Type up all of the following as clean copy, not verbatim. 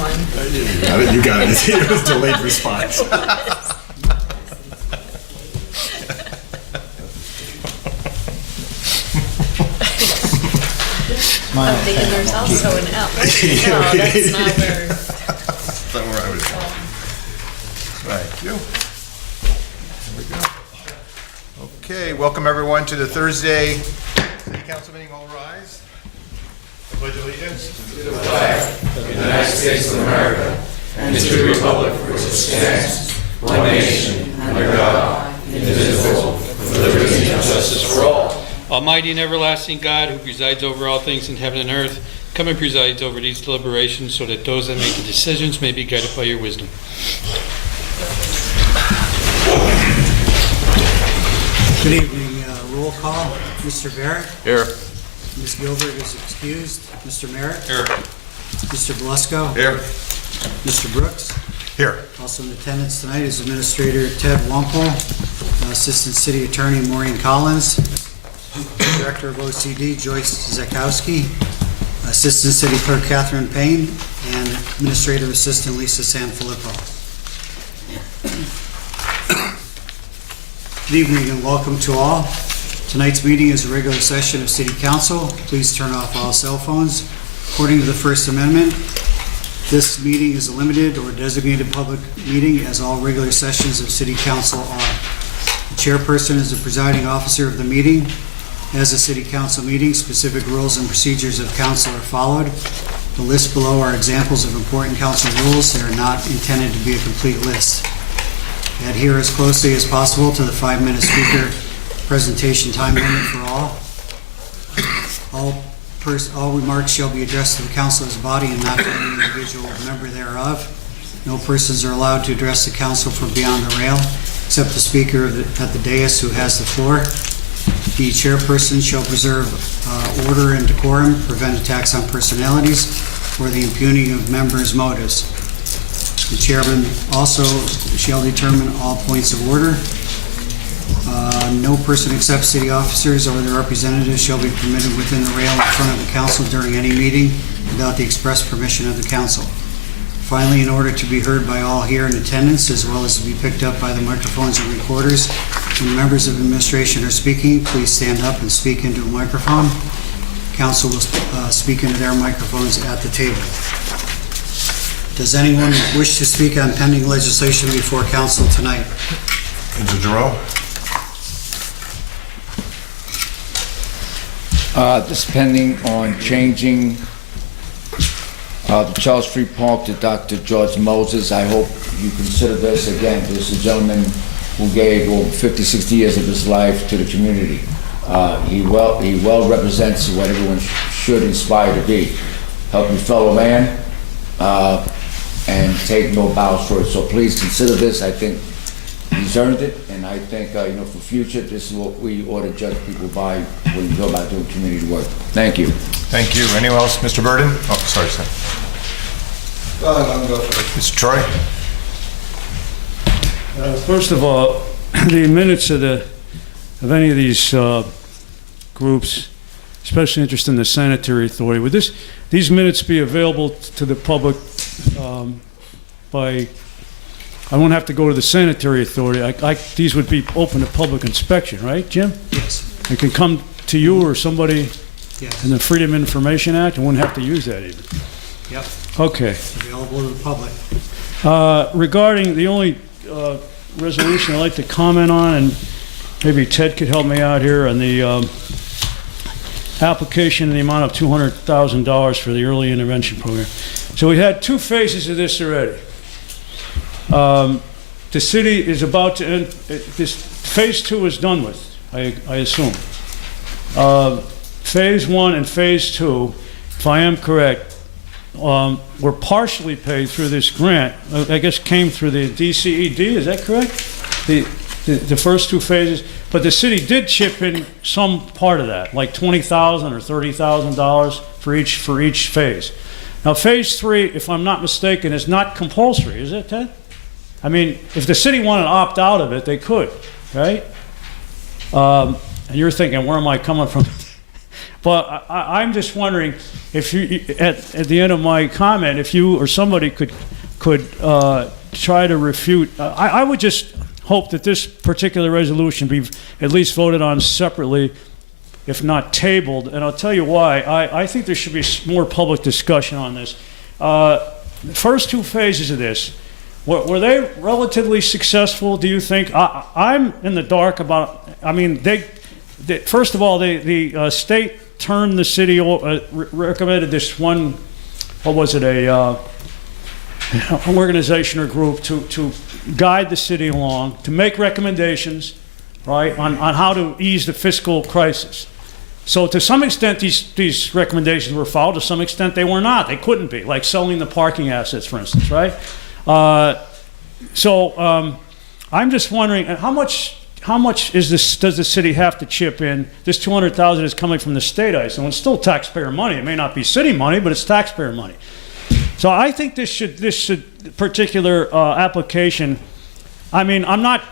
one. You got it. It was delayed response. I'm thinking there's also an L. No, that's not where. That's not where I was going. Thank you. There we go. Okay, welcome everyone to the Thursday City Council meeting. All rise. I pledge allegiance to the flag of the United States of America and to the republic for which it stands, one nation, under God, indivisible, with liberty and justice for all. Almighty and everlasting God, who presides over all things in heaven and earth, come and presides over these deliberations so that those that make the decisions may be guided by your wisdom. Good evening. Roll call. Mr. Barrett? Here. Ms. Gilbert is excused. Mr. Merritt? Here. Mr. Blusco? Here. Mr. Brooks? Here. Also in attendance tonight is Administrator Ted Wampel, Assistant City Attorney Maureen Collins, Director of OCD Joyce Zakowski, Assistant City Clerk Catherine Payne, and Administrative Assistant Lisa Sanfilippo. Good evening and welcome to all. Tonight's meeting is a regular session of City Council. Please turn off all cell phones. According to the First Amendment, this meeting is a limited or designated public meeting, as all regular sessions of City Council are. The chairperson is the presiding officer of the meeting. As a City Council meeting, specific rules and procedures of council are followed. The list below are examples of important council rules. They are not intended to be a complete list. Adhere as closely as possible to the 5-minute speaker presentation time limit for all. All remarks shall be addressed to the council as a body and not to any individual member thereof. No persons are allowed to address the council from beyond the rail, except the speaker at the dais who has the floor. The chairperson shall preserve order and decorum, prevent attacks on personalities, or the impugning of members' motives. The chairman also shall determine all points of order. No person except city officers or their representatives shall be permitted within the rail in front of the council during any meeting without the express permission of the council. Finally, in order to be heard by all here in attendance, as well as to be picked up by the microphones and recorders, when members of administration are speaking, please stand up and speak into a microphone. Council will speak into their microphones at the table. Does anyone wish to speak on pending legislation before council tonight? Mr. Giroux. This is pending on changing the Charles Street Park to Dr. George Moses. I hope you consider this. Again, this is a gentleman who gave over 50, 60 years of his life to the community. He well represents what everyone should aspire to be. Help your fellow man and take no bows for it. So please consider this. I think he's earned it, and I think for future, this is what we ought to judge people by when you go about doing community work. Thank you. Thank you. Anyone else? Mr. Burden? Oh, sorry, sir. Mr. Troy? First of all, the minutes of any of these groups, especially interested in the sanitary authority, would these minutes be available to the public by? I won't have to go to the sanitary authority. These would be open to public inspection, right, Jim? Yes. It can come to you or somebody Yes. in the Freedom of Information Act. I wouldn't have to use that even. Yep. Okay. Available to the public. Regarding the only resolution I'd like to comment on, and maybe Ted could help me out here, on the application in the amount of $200,000 for the early intervention program. So we had 2 phases of this already. The city is about to end, this phase 2 is done with, I assume. Phase 1 and phase 2, if I am correct, were partially paid through this grant. I guess came through the DCED, is that correct? The first 2 phases, but the city did chip in some part of that, like $20,000 or $30,000 for each phase. Now phase 3, if I'm not mistaken, is not compulsory, is it, Ted? I mean, if the city wanted to opt out of it, they could, right? And you're thinking, where am I coming from? But I'm just wondering if you, at the end of my comment, if you or somebody could try to refute. I would just hope that this particular resolution be at least voted on separately, if not tabled. And I'll tell you why. I think there should be more public discussion on this. The first two phases of this, were they relatively successful, do you think? I'm in the dark about, I mean, first of all, the state turned the city, recommended this one, what was it, an organization or group to guide the city along, to make recommendations, right, on how to ease the fiscal crisis. So to some extent, these recommendations were followed. To some extent, they were not. They couldn't be, like selling the parking assets, for instance, right? I'm just wondering, how much does the city have to chip in? This $200,000 is coming from the state, I assume. It's still taxpayer money. It may not be city money, but it's taxpayer money. So I think this particular application, I mean, I'm not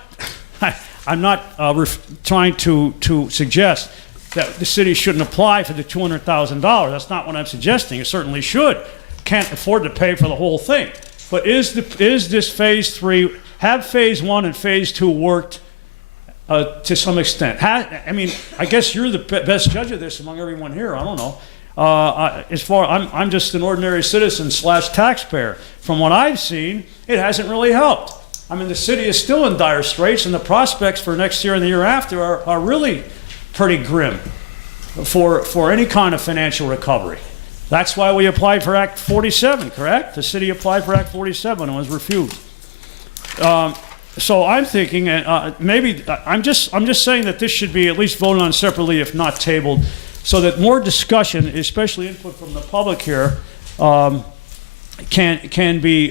trying to suggest that the city shouldn't apply for the $200,000. That's not what I'm suggesting. It certainly should. Can't afford to pay for the whole thing. But is this phase 3, have phase 1 and phase 2 worked to some extent? I mean, I guess you're the best judge of this among everyone here. I don't know. I'm just an ordinary citizen / taxpayer. From what I've seen, it hasn't really helped. I mean, the city is still in dire straits, and the prospects for next year and the year after are really pretty grim for any kind of financial recovery. That's why we applied for Act 47, correct? The city applied for Act 47 and was refused. So I'm thinking, maybe I'm just saying that this should be at least voted on separately, if not tabled, so that more discussion, especially input from the public here, can be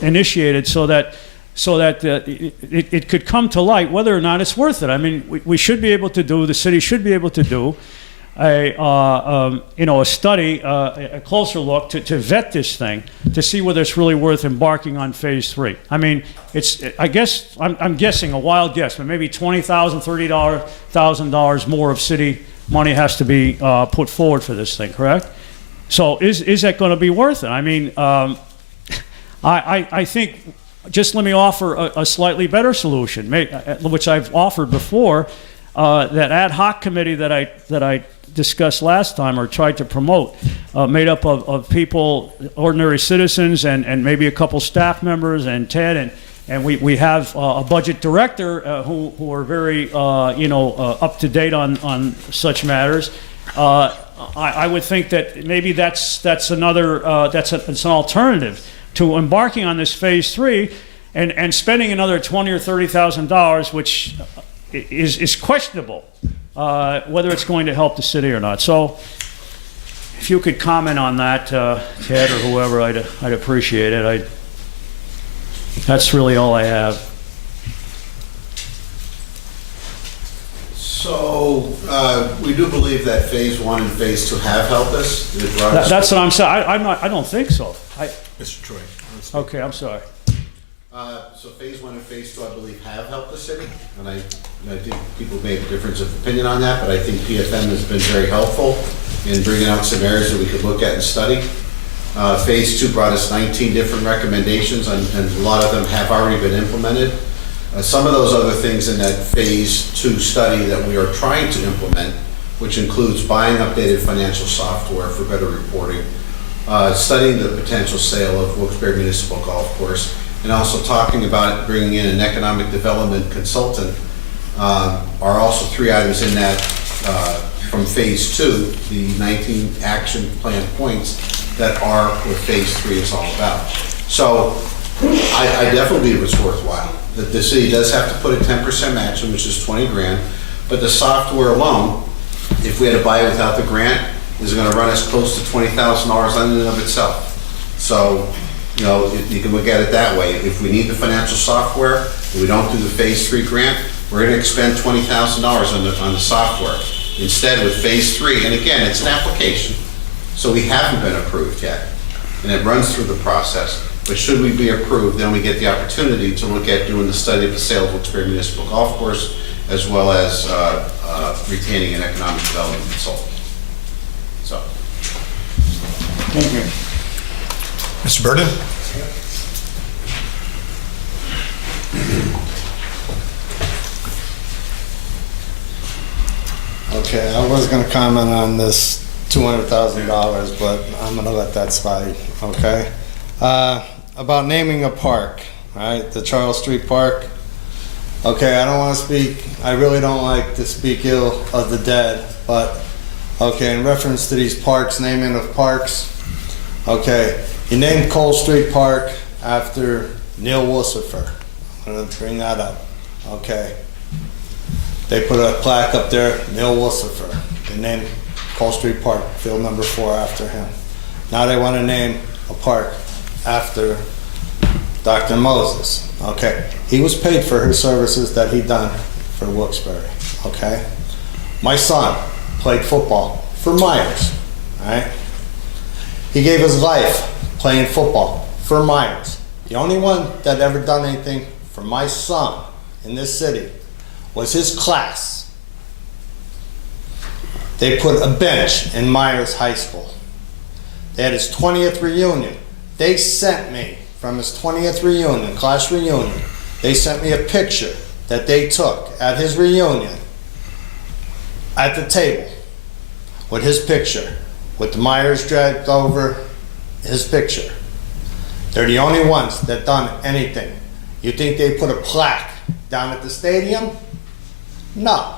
initiated, so that it could come to light whether or not it's worth it. I mean, we should be able to do, the city should be able to do a study, a closer look to vet this thing, to see whether it's really worth embarking on phase 3. I mean, I'm guessing, a wild guess, but maybe $20,000, $30,000 more of city money has to be put forward for this thing, correct? So is that going to be worth it? I mean, I think, just let me offer a slightly better solution, which I've offered before. That ad hoc committee that I discussed last time, or tried to promote, made up of people, ordinary citizens, and maybe a couple staff members, and Ted, and we have a budget director who are very up to date on such matters. I would think that maybe that's an alternative to embarking on this phase 3 and spending another $20,000 or $30,000, which is questionable whether it's going to help the city or not. So if you could comment on that, Ted or whoever, I'd appreciate it. That's really all I have. So we do believe that phase 1 and phase 2 have helped us. That's what I'm saying. I don't think so. Mr. Troy. Okay, I'm sorry. So phase 1 and phase 2, I believe, have helped the city, and I think people made a difference of opinion on that, but I think PFM has been very helpful in bringing out some areas that we could look at and study. Phase 2 brought us 19 different recommendations, and a lot of them have already been implemented. Some of those other things in that phase 2 study that we are trying to implement, which includes buying updated financial software for better reporting, studying the potential sale of Wilkes-Barre Municipal Golf Course, and also talking about bringing in an economic development consultant, are also 3 items in that from phase 2, the 19 action plan points that are what phase 3 is all about. So I definitely believe it's worthwhile. That the city does have to put a 10% match in, which is 20 grand, but the software alone, if we had to buy it without the grant, is going to run us close to $20,000 in and of itself. So, you can look at it that way. If we need the financial software, and we don't do the phase 3 grant, we're going to expend $20,000 on the software. Instead, with phase 3, and again, it's an application, so we haven't been approved yet, and it runs through the process. But should we be approved, then we get the opportunity to look at doing the study of the sale of Wilkes-Barre Municipal Golf Course, as well as retaining an economic development consultant. So, Thank you. Mr. Burden? Okay, I was gonna comment on this $200,000, but I'm gonna let that slide, okay? About naming a park, right, the Charles Street Park. Okay, I don't wanna speak, I really don't like to speak ill of the dead, but, okay, in reference to these parks, naming of parks, okay, you named Cole Street Park after Neil Lucifer. I'm gonna bring that up, okay? They put a plaque up there, Neil Lucifer. They named Cole Street Park, field number 4 after him. Now they want to name a park after Dr. Moses, okay? He was paid for his services that he done for Wilkes-Barre, okay? My son played football for Myers, all right? He gave his life playing football for Myers. The only one that ever done anything for my son in this city was his class. They put a bench in Myers High School. They had his 20th reunion. They sent me from his 20th reunion, class reunion, they sent me a picture that they took at his reunion at the table with his picture, with the Myers dragged over his picture. They're the only ones that done anything. You think they put a plaque down at the stadium? No.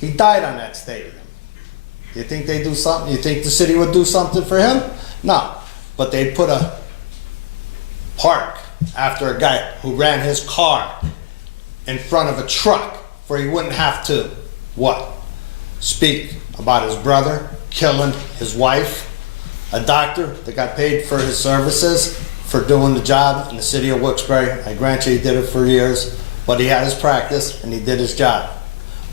He died on that stadium. You think they do something? You think the city would do something for him? No. But they put a park after a guy who ran his car in front of a truck where he wouldn't have to, what? Speak about his brother killing his wife, a doctor that got paid for his services for doing the job in the city of Wilkes-Barre. I grant you he did it for years, but he had his practice and he did his job.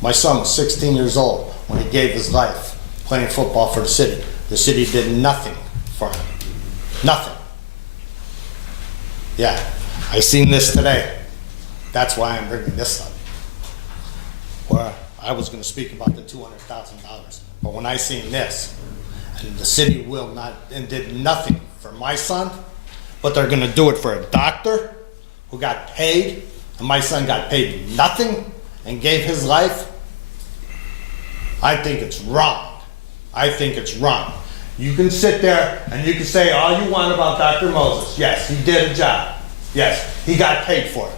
My son was 16 years old when he gave his life playing football for the city. The city did nothing for him. Nothing. Yeah, I seen this today. That's why I'm bringing this up. Where I was gonna speak about the $200,000, but when I seen this, and the city will not, and did nothing for my son, but they're gonna do it for a doctor who got paid, and my son got paid nothing and gave his life, I think it's wrong. I think it's wrong. You can sit there and you can say all you want about Dr. Moses. Yes, he did a job. Yes, he got paid for it.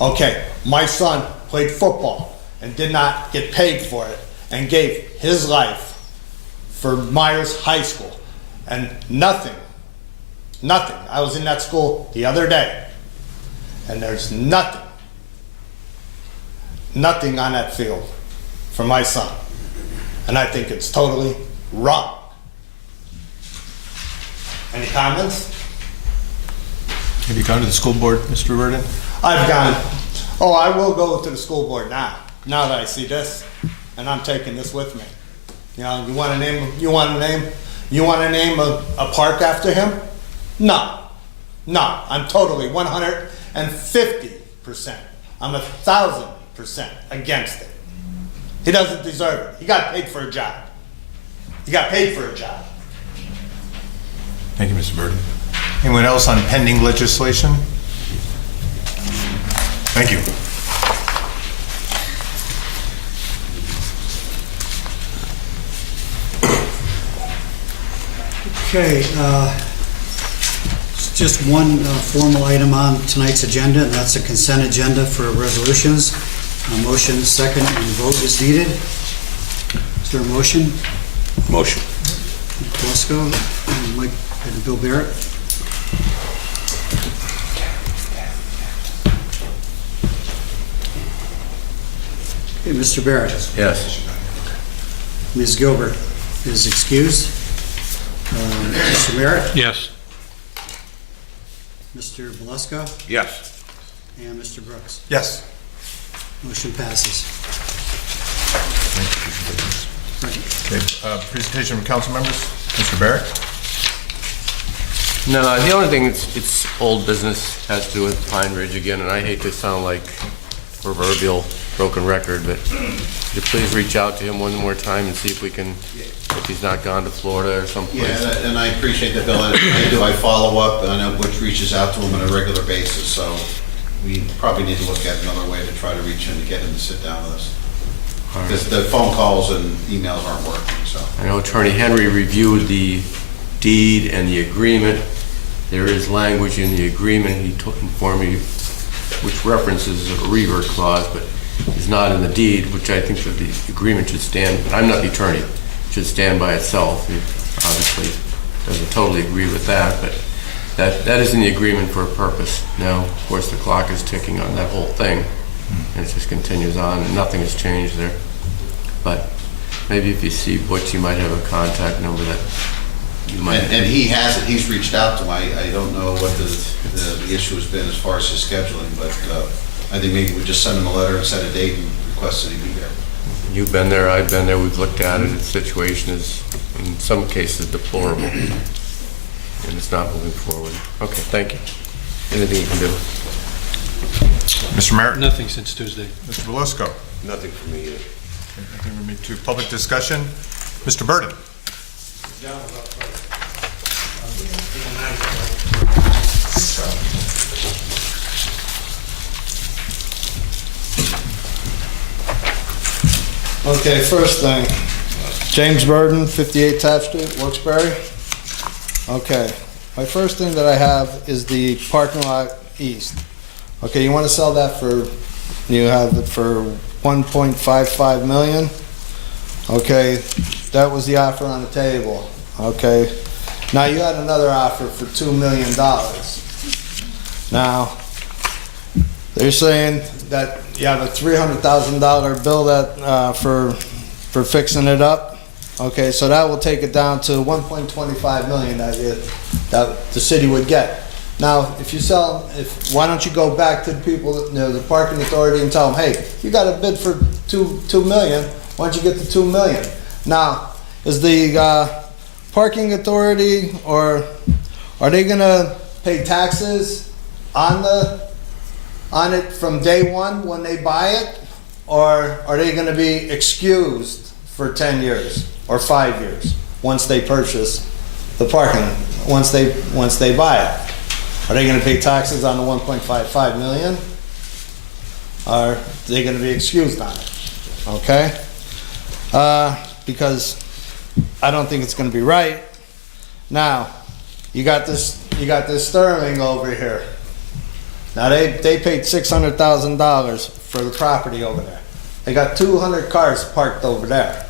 Okay, my son played football and did not get paid for it and gave his life for Myers High School. And nothing. I was in that school the other day and there's nothing on that field for my son. And I think it's totally wrong. Any comments? Have you gone to the school board, Mr. Reardon? I've gone. Oh, I will go to the school board now that I see this, and I'm taking this with me. You know, you want to name a park after him? No, I'm totally 150%. I'm 1,000% against it. He doesn't deserve it. He got paid for a job. Thank you, Mr. Burden. Anyone else on pending legislation? Thank you. Okay, it's just one formal item on tonight's agenda, and that's a consent agenda for resolutions. A motion, second, and vote is needed. Is there a motion? Motion. Lesko, and Mike, and Bill Barrett. Okay, Mr. Barrett. Yes. Ms. Gilbert is excused. Mr. Barrett, Yes. Mr. Lesko, Yes. and Mr. Brooks. Yes. Motion passes. Okay, presentation from council members. Mr. Barrett? No, the only thing, it's old business, has to do with Pine Ridge again, and I hate to sound like proverbial broken record, but Could you please reach out to him one more time and see if we can, if he's not gone to Florida or someplace? Yeah, and I appreciate the bill, and I follow up, and I know Butch reaches out to him on a regular basis, so we probably need to look at another way to try to reach him to get him to sit down with us. Because the phone calls and emails aren't working, so. I know Attorney Henry reviewed the deed and the agreement. There is language in the agreement, he informed me, which references a revert clause, but is not in the deed, which I think that the agreement should stand, but I'm not the attorney, should stand by itself. He obviously doesn't totally agree with that, but that is in the agreement for a purpose. Now, of course, the clock is ticking on that whole thing, and it just continues on, and nothing has changed there. But maybe if you see Butch, you might have a contact number that you might. And he has it, he's reached out to him. I don't know what the issue has been as far as his scheduling, but I think maybe we just send him a letter and set a date and request that he be there. You've been there, I've been there, we've looked at it. The situation is, in some cases, deplorable, and it's not moving forward. Okay, thank you. Anything you can do? Mr. Merritt? Nothing since Tuesday. Mr. Belusco? Nothing for me either. Nothing for me too. Public discussion? Mr. Burden? Okay, first thing, James Burden, 58 Taft Street, Wilkes-Barre. Okay, my first thing that I have is the parking lot east. Okay, you want to sell that for, you have it for 1.55 million. Okay, that was the offer on the table. Okay, now you had another offer for $2 million. Now, they're saying that you have a $300,000 bill that for fixing it up. Okay, so that will take it down to 1.25 million that the city would get. Now, if you sell, why don't you go back to the people, the parking authority, and tell them, hey, you got a bid for $2 million. Why don't you get the $2 million? Now, is the parking authority, or are they gonna pay taxes on it from day one when they buy it, or are they going to be excused for 10 years or 5 years once they purchase the parking, once they buy it? Are they going to pay taxes on the 1.55 million? Or are they going to be excused on it? Okay? Because I don't think it's going to be right. Now, you got this Sterling over here. Now they paid $600,000 for the property over there. They got 200 cars parked over there.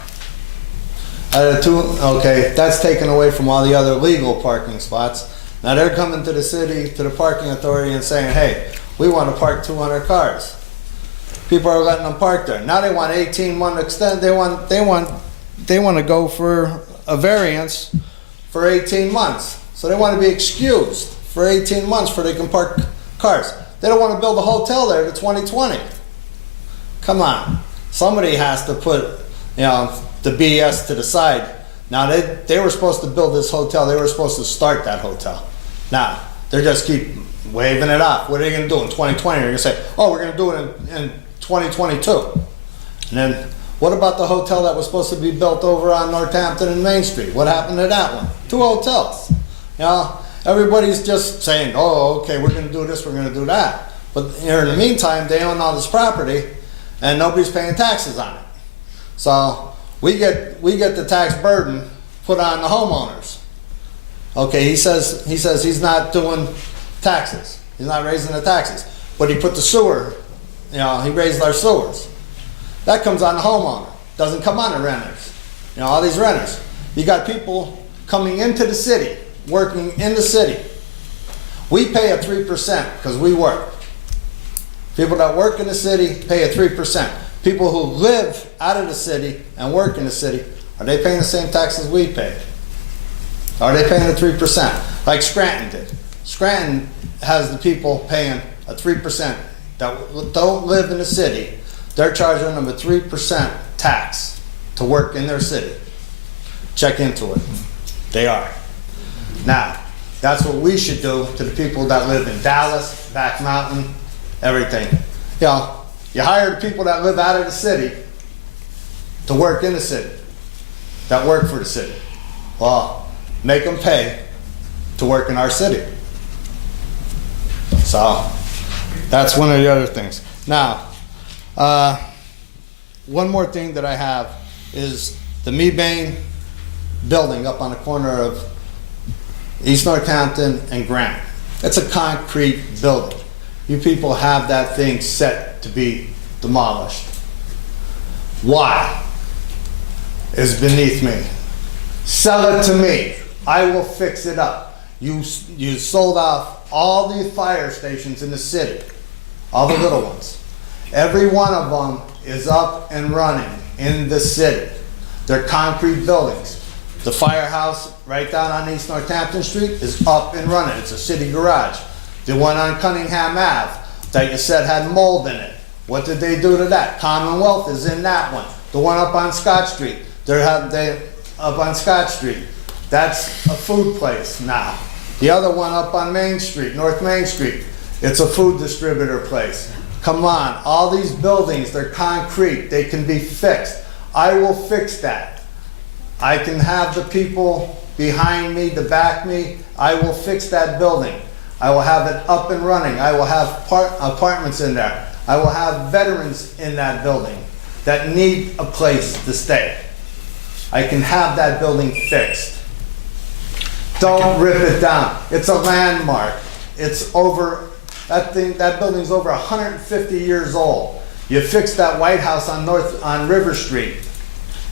Okay, that's taken away from all the other legal parking spots. Now they're coming to the city, to the parking authority, and saying, "Hey, we want to park 200 cars." People are letting them park there. Now they want 18-month extend. They want to go for a variance for 18 months. So they want to be excused for 18 months before they can park cars. They don't want to build a hotel there to 2020. Come on. Somebody has to put, the BS to the side. Now, they were supposed to build this hotel. They were supposed to start that hotel. Now, they just keep waving it off. What are they going to do in 2020? They're going to say, oh, we're going to do it in 2022. And then, what about the hotel that was supposed to be built over on Northampton and Main Street? What happened to that one? 2 hotels. Everybody's just saying, oh, okay, we're going to do this, we're going to do that. But in the meantime, they own all this property, and nobody's paying taxes on it. So we get the tax burden put on the homeowners. Okay, he says he's not doing taxes. He's not raising the taxes. But he put the sewer, he raised our sewers. That comes on the homeowner. Doesn't come on the renters. All these renters. You got people coming into the city, working in the city. We pay a 3% because we work. People that work in the city pay a 3%. People who live out of the city and work in the city, are they paying the same taxes we pay? Are they paying a 3%? Like Scranton did. Scranton has the people paying a 3% that don't live in the city. They're charging them a 3% tax to work in their city. Check into it. They are. Now, that's what we should do to the people that live in Dallas, Back Mountain, everything. You hire the people that live out of the city, to work in the city, that work for the city. Well, make them pay to work in our city. So, that's one of the other things. Now, one more thing that I have is the Mebane building up on the corner of East Northampton and Grant. It's a concrete building. You people have that thing set to be demolished. Why? Is beneath me. Sell it to me. I will fix it up. You sold off all the fire stations in the city, all the little ones. Every one of them is up and running in the city. They're concrete buildings. The firehouse right down on East Northampton Street is up and running. It's a city garage. The one on Cunningham Ave that you said had mold in it. What did they do to that? Commonwealth is in that one. The one up on Scott Street. Up on Scott Street. That's a food place now. The other one up on Main Street, North Main Street. It's a food distributor place. Come on, all these buildings, they're concrete. They can be fixed. I will fix that. I can have the people behind me to back me. I will fix that building. I will have it up and running. I will have apartments in there. I will have veterans in that building that need a place to stay. I can have that building fixed. Don't rip it down. It's a landmark. It's over, that building's over 150 years old. You fixed that White House on River Street.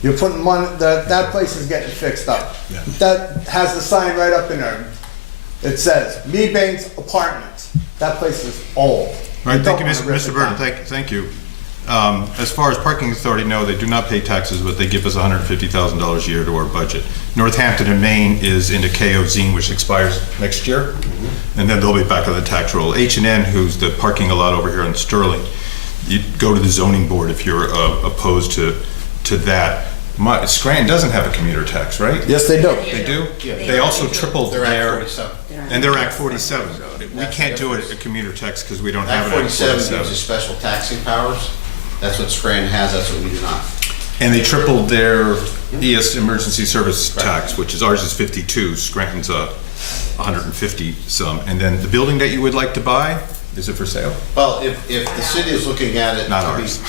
You're putting that place is getting fixed up. Yeah. That has the sign right up in there. It says, Mebane's Apartments. That place is old. All right, thank you, don't wanna rip Mr. it Burton, down. thank you. As far as Parking Authority, no, they do not pay taxes, but they give us $150,000 a year to our budget. Northampton and Maine is into KOZ, which expires next year, and then they'll be back on the tax roll. H&N, who's the parking lot over here in Sterling, you go to the zoning board if you're opposed to that. Scranton doesn't have a commuter tax, right? Yes, they do. They do? Yeah. They also tripled They're Act their, 47. and they're Act 47. We can't do a commuter tax because we don't have Act an Act 47 gives you 47. special taxing powers. That's what Scranton has, that's what we do not. And they tripled their ES emergency service tax, which is, ours is 52, Scranton's 150 some. And then the building that you would like to buy, is it for sale? Well, if the city is looking at it. Not to be- ours.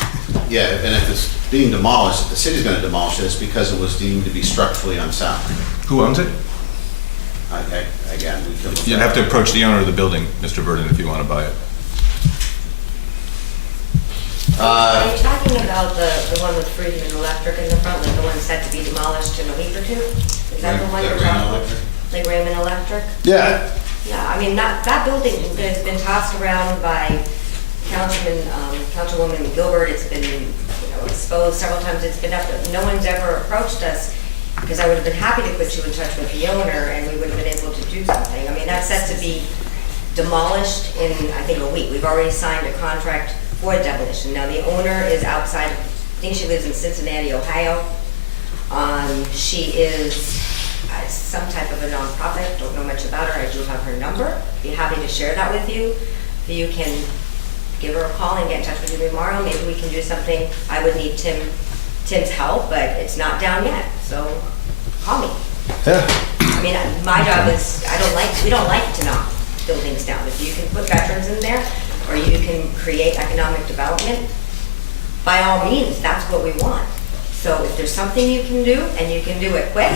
Yeah, and if it's being demolished, if the city's gonna demolish it, it's because it was deemed to be structurally unsound. Who owns it? Again, we can look. You'd at have to it. approach the owner of the building, Mr. Burden, if you want to buy it. Are you talking about the one with Freedom and Electric in the front, like the one set to be demolished in a week or two? Is that the one you're Raymond talking about? Electric? Like Raymond Electric? Yeah. Yeah, I mean, that building has been tossed around by Councilwoman Gilbert. It's been, exposed several times. It's been up, no one's ever approached us, because I would have been happy to put you in touch with the owner and we would have been able to do something. I mean, that's set to be demolished in, I think, a week. We've already signed a contract for demolition. Now, the owner is outside, I think she lives in Cincinnati, Ohio. She is some type of a nonprofit, don't know much about her. I do have her number. Be happy to share that with you. You can give her a call and get in touch with you tomorrow. Maybe we can do something. I would need Tim's help, but it's not down yet, so call me. Yeah. I mean, my job is, we don't like to knock buildings down. If you can put veterans in there, or you can create economic development, by all means, that's what we want. So if there's something you can do, and you can do it quick,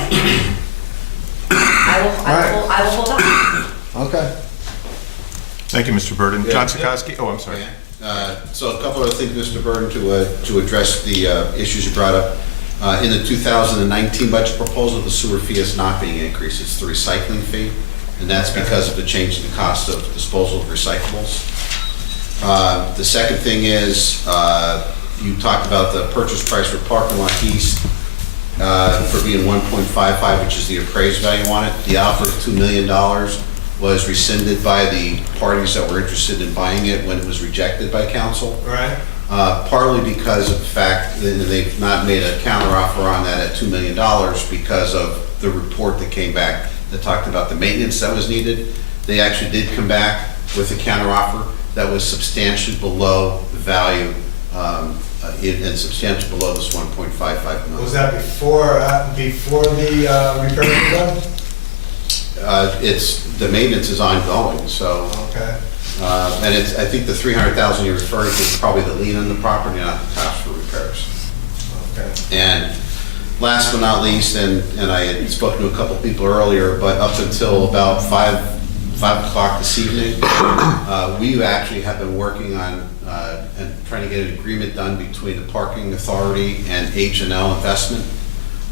I will hold on. Okay. Thank you, Mr. Burden. John Sikorsky? Oh, I'm sorry. So a couple of things, Mr. Burden, to address the issues you brought up. In the 2019 budget proposal, the sewer fee is not being increased. It's the recycling fee, and that's because of the change in the cost of disposal of recyclables. The second thing is, you talked about the purchase price for Parking Lot East for being 1.55, which is the appraised value on it. The offer of $2 million was rescinded by the parties that were interested in buying it when it was rejected by council. Right. Partly because of the fact that they've not made a counteroffer on that at $2 million because of the report that came back that talked about the maintenance that was needed. They actually did come back with a counteroffer that was substantially below the value of and substantially below this 1.55 million. Was that before the repair was done? The maintenance is ongoing, so. Okay. And I think the 300,000 you're referring to is probably the lien on the property, not the cost for repairs. Okay. And last but not least, and I had spoken to a couple people earlier, but up until about 5 o'clock this evening, we actually have been working on and trying to get an agreement done between the parking authority and H&L Investment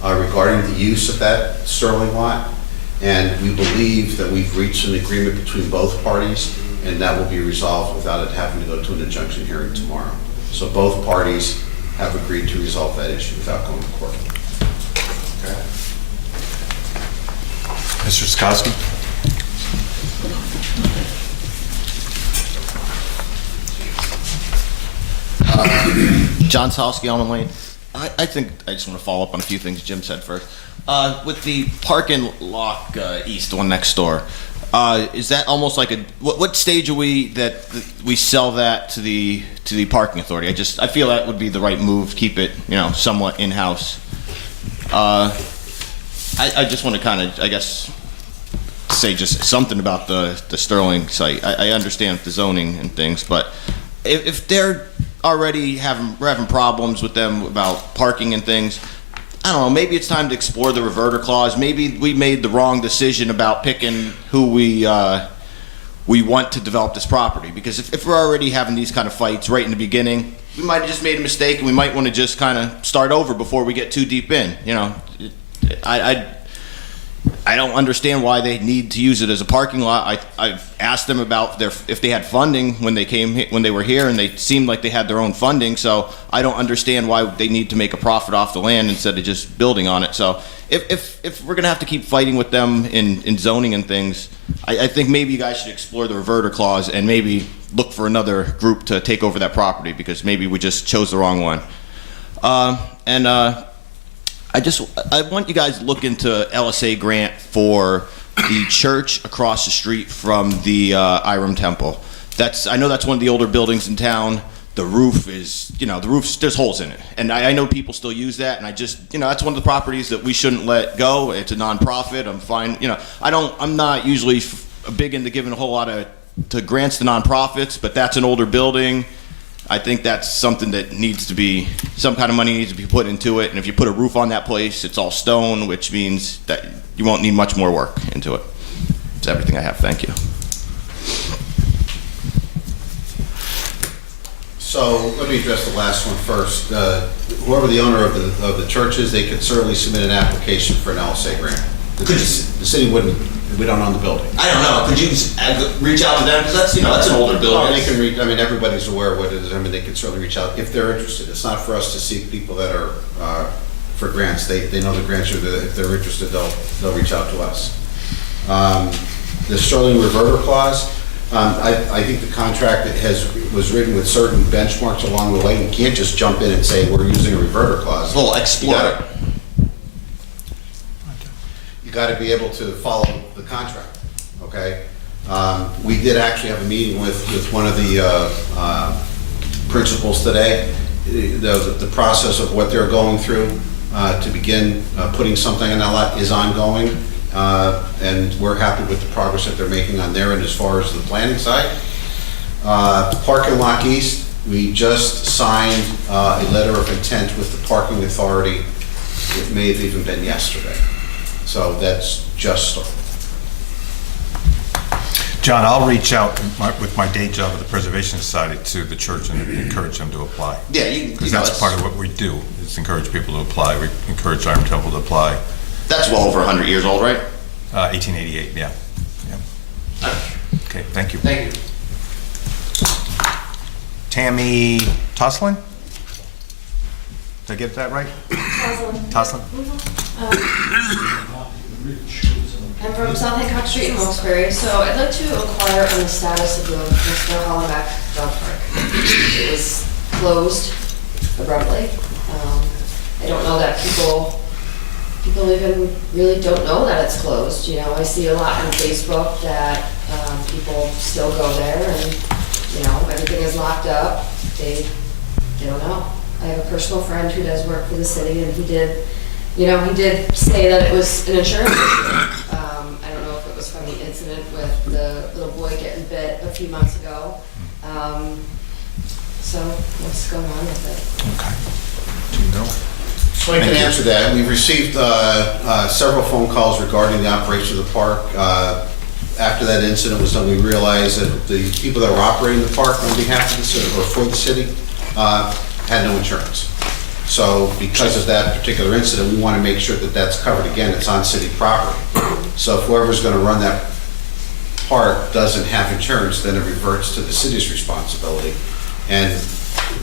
regarding the use of that Sterling lot. And we believe that we've reached an agreement between both parties, and that will be resolved without it having to go to an injunction hearing tomorrow. So both parties have agreed to resolve that issue without going to court. Mr. Skoski? John Salsky, Elm Lane. I think I just want to follow up on a few things Jim said first. With the parking lot east, the one next door, is that almost like what stage are we that we sell that to the parking authority? I feel that would be the right move, keep it, somewhat in-house. I just want to kind of, I guess, say just something about the Sterling site. I understand the zoning and things, but if they're already we're having problems with them about parking and things, I don't know, maybe it's time to explore the reverter clause. Maybe we made the wrong decision about picking who we want to develop this property, because if we're already having these kind of fights right in the beginning, we might have just made a mistake, and we might want to just kind of start over before we get too deep in. I don't understand why they need to use it as a parking lot. I've asked them about if they had funding when they were here, and they seemed like they had their own funding. So I don't understand why they need to make a profit off the land instead of just building on it. So if we're gonna have to keep fighting with them in zoning and things, I think maybe you guys should explore the reverter clause and maybe look for another group to take over that property, because maybe we just chose the wrong one. I want you guys to look into LSA grant for the church across the street from the Iram Temple. I know that's one of the older buildings in town. The roof is, there's holes in it. And I know people still use that, and that's one of the properties that we shouldn't let go. It's a nonprofit. I'm fine. I'm not usually big into giving a whole lot to grants to nonprofits, but that's an older building. I think that's something that some kind of money needs to be put into it. And if you put a roof on that place, it's all stone, which means that you won't need much more work into it. That's everything I have. Thank you. So let me address the last one first. Whoever the owner of the church is, they could certainly submit an application for an LSA grant. The city wouldn't. We don't own the building. I don't know. Could you reach out to them? Because that's an older building. They can reach. Everybody's aware of what it is. They can certainly reach out if they're interested. It's not for us to seek people that are for grants. They know the grants are there. If they're interested, they'll reach out to us. The Sterling reverter clause. I think the contract was written with certain benchmarks along the way. You can't just jump in and say we're using a reverter clause. Well, explore it. You got to be able to follow the contract, okay? We did actually have a meeting with one of the principals today. The process of what they're going through to begin putting something in that lot is ongoing, and we're happy with the progress that they're making on their end as far as the planning side. Parking lot east, we just signed a letter of intent with the parking authority. It may have even been yesterday. So that's just started. John, I'll reach out with my day job at the Preservation Society to the church and encourage them to apply. Yeah, because that's part of what we do, is encourage people to apply. We encourage Iron Temple to apply. That's well over 100 years old, right? 1888, yeah. Okay, thank you. Thank you. Tammy Toslin? Did I get that right? Toslin. I'm from South Hancock Street in Wilkes-Barre, so I'd like to inquire on the status of the Mr. Hollenbeck dog park. It was closed abruptly. I don't know that people even really don't know that it's closed. I see a lot on Facebook that people still go there, and everything is locked up. They don't know. I have a personal friend who does work for the city, and he did say that it was an insurance issue. I don't know if it was from the incident with the little boy getting bit a few months ago. So what's going on with it? Okay. Do you know? So I can answer that. We've received several phone calls regarding the operation of the park. After that incident was done, we realized that the people that were operating the park on behalf of the city, or for the city, had no insurance. So because of that particular incident, we want to make sure that that's covered. Again, it's on city property. So if whoever's going to run that park doesn't have insurance, then it reverts to the city's responsibility. And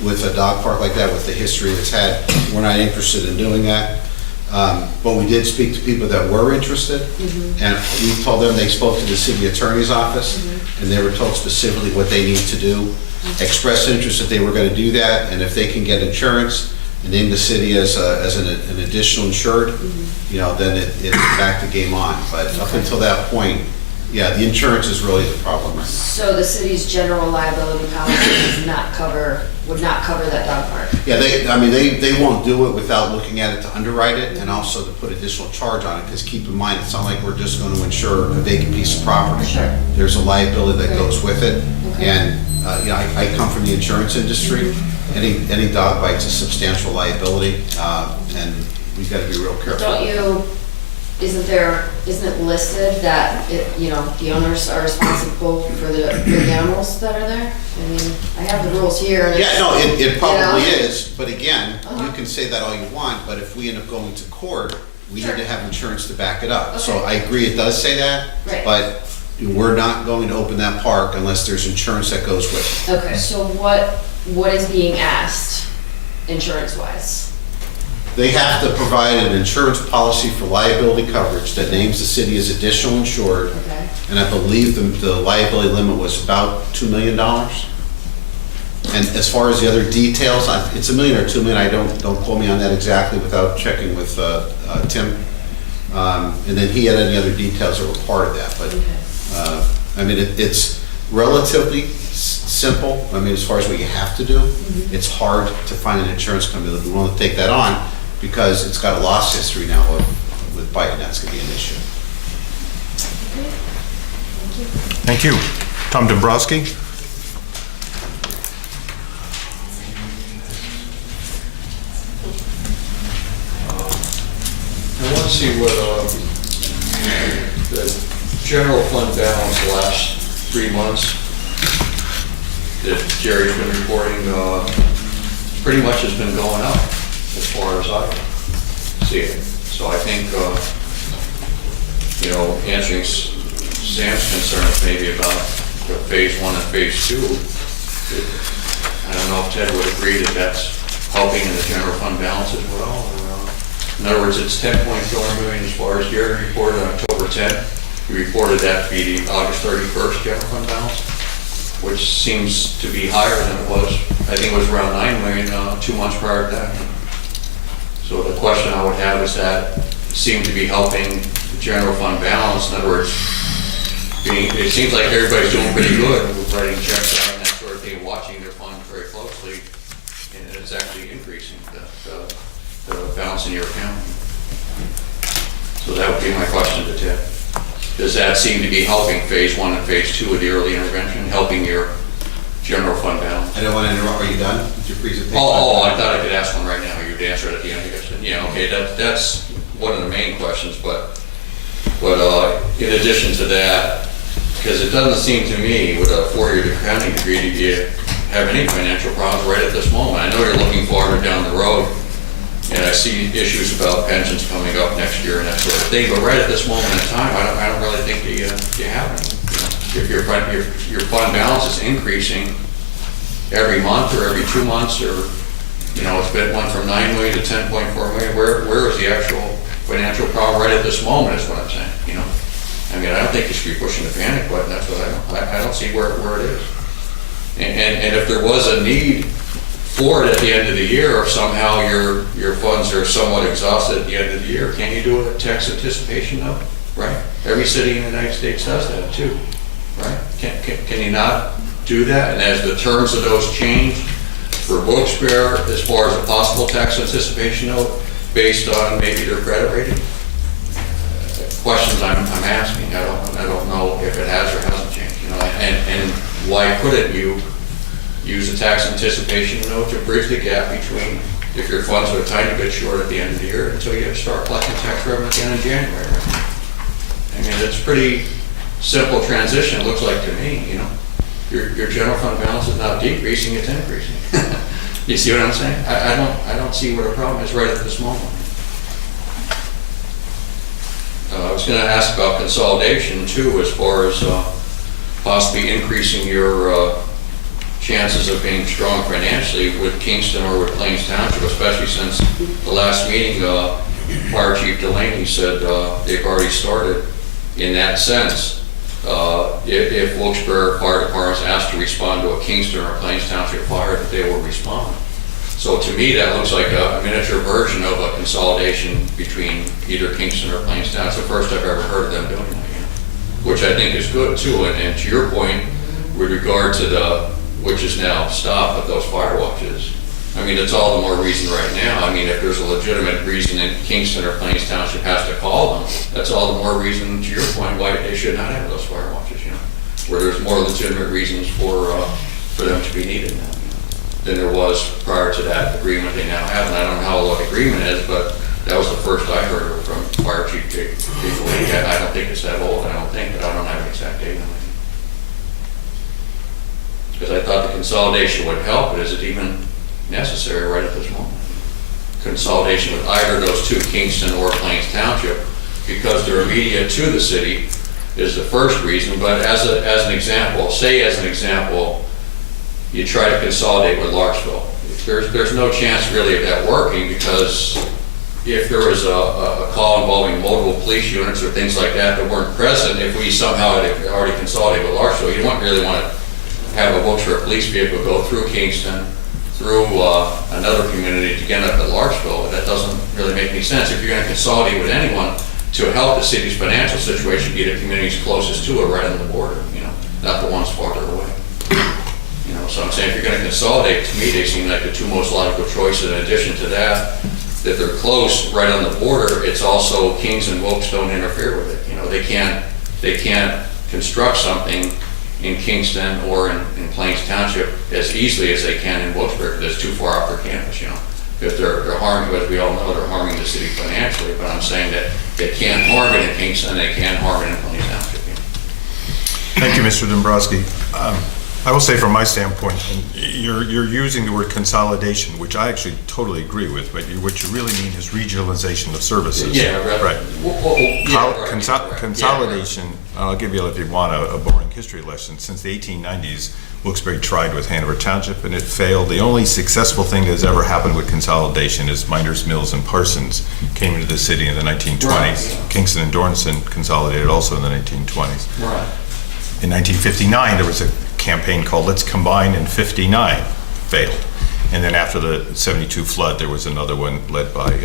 with a dog park like that, with the history it's had, we're not interested in doing that. But we did speak to people that were interested, and we told them, they spoke to the city attorney's office, and they were told specifically what they need to do, expressed interest that they were going to do that, and if they can get insurance and name the city as an additional insured, then it's back to game on. But up until that point, yeah, the insurance is really the problem right now. So the city's general liability policy would not cover that dog park? Yeah, they won't do it without looking at it to underwrite it and also to put additional charge on it, because keep in mind, it's not like we're just going to insure a vacant piece of property. Sure. There's a liability that goes with it. Okay. And, I come from the insurance industry. Any dog bite's a substantial liability, and we've got to be real careful. Isn't it listed that the owners are responsible for the animals that are there? I mean, I have the rules here. And Yeah, no, it probably is, but again, you can say that all you want, but if we end up going to court, we need to have insurance to back it up. So I agree, it does say that, Right. but we're not going to open that park unless there's insurance that goes with it. Okay, so what is being asked, insurance-wise? They have to provide an insurance policy for liability coverage that names the city as additional insured. Okay. And I believe the liability limit was about $2 million. And as far as the other details, it's $1 million or $2 million, don't quote me on that exactly without checking with Tim. And then he had any other details that were part of that, but, it's relatively simple. As far as what you have to do, it's hard to find an insurance company that would be willing to take that on, because it's got a loss history now with bite, and that's gonna be an issue. Thank you. Tom Dombrowski? I want to see what the general fund balance the last 3 months that Jerry's been reporting, pretty much has been going up as far as I see it. So I think, answering Sam's concerns maybe about the phase 1 and phase 2, I don't know if Ted would agree that that's helping in the general fund balance as well. In other words, it's 10.4 million as far as Jerry reported on October 10th. He reported that to be the August 31st general fund balance, which seems to be higher than it was. I think it was around 9 million 2 months prior to that. So the question I would have is that it seemed to be helping the general fund balance. In other words, it seems like everybody's doing pretty good with writing checks out and that sort of thing, watching their fund very closely, and it's actually increasing the balance in your account. So that would be my question to Ted. Does that seem to be helping phase 1 and phase 2 of the early intervention, helping your general fund balance? I don't want to interrupt. Are you done with your presentation? Oh, I thought I could ask one right now. You'd answer it at the end, I guess. Yeah, okay, that's one of the main questions, but in addition to that, because it doesn't seem to me with a 4-year accounting degree that you have any financial problems right at this moment. I know you're looking farther down the road, and I see issues about pensions coming up next year and that sort of thing, but right at this moment in time, I don't really think that you have any. If your fund balance is increasing every month or every 2 months, or it's been went from 9 million to 10.4 million, where is the actual financial problem right at this moment is what I'm saying. I don't think you should be pushing the panic button. That's what I don't see where it is. And if there was a need for it at the end of the year, or somehow your funds are somewhat exhausted at the end of the year, can't you do a tax anticipation note? Right? Every city in the United States does that too, right? Can you not do that? And as the terms of those change, for Wilkes-Barre as far as a possible tax anticipation note based on maybe their credit rating? Questions I'm asking. I don't know if it has or hasn't changed, you know, and why couldn't you use a tax anticipation note to bridge the gap between if your funds are a tiny bit short at the end of the year until you start collecting tax revenue at the end of January. I mean, it's pretty simple transition, it looks like to me, you know. Your general fund balance is not decreasing, it's increasing. You see what I'm saying? I don't see what a problem is right at this moment. I was going to ask about consolidation too, as far as possibly increasing your chances of being strong financially with Kingston or with Plains Township, especially since the last meeting, Fire Chief Delaney said they've already started in that sense. If Wilkes-Barre Fire Department is asked to respond to a Kingston or Plains Township fire, that they will respond. So to me, that looks like a miniature version of a consolidation between either Kingston or Plains Township. It's the first I've ever heard of them doing that, you know, which I think is good too. And to your point, with regard to which is now stopped, of those fire watches, I mean, it's all the more reason right now. I mean, if there's a legitimate reason that Kingston or Plains Township has to call them, that's all the more reason, to your point, why they should not have those fire watches, you know, where there's more legitimate reasons for them to be needed now, you know, than there was prior to that agreement they now have. And I don't know how old the agreement is, but that was the first I heard of from Fire Chief Delaney. I don't think it's that old, but I don't have an exact date on it. Because I thought the consolidation would help, but is it even necessary right at this moment? Consolidation with either of those two, Kingston or Plains Township, because they're immediate to the city, is the first reason. But as an example, you try to consolidate with Larksville. There's no chance really of that working, because if there was a call involving multiple police units or things like that that weren't present, if we somehow had already consolidated with Larksville, you don't really want to have a Wilkes-Barre police vehicle go through Kingston, through another community to get up at Larksville. That doesn't really make any sense. If you're going to consolidate with anyone to help the city's financial situation, be the communities closest to it, right on the border, you know, not the ones farther away. You know, so I'm saying if you're going to consolidate, to me they seem like the two most logical choices. In addition to that they're close, right on the border, it's also Kings and Wilkes don't interfere with it. You know, they can't construct something in Kingston or in Plains Township as easily as they can in Wilkes-Barre, because it's too far off their campus, you know. Because they're harming, as we all know, they're harming the city financially, but I'm saying that they can't harm it in Kingston, they can't harm it in Plains Township. You know. Thank you, Mr. Dombrowski. I will say from my standpoint, you're using the word consolidation, which I actually totally agree with, but what you really mean is regionalization of services. Yeah, right. Consolidation, I'll give you, if you want, a boring history lesson. Since the 1890s, Wilkes-Barre tried with Hanover Township and it failed. The only successful thing that's ever happened with consolidation is Miners Mills and Parsons came into the city in the 1920s. Right. Kingston and Dornson consolidated also in the 1920s. Right. In 1959, there was a campaign called Let's Combine, and 59 failed. And then after the 72 flood, there was another one led by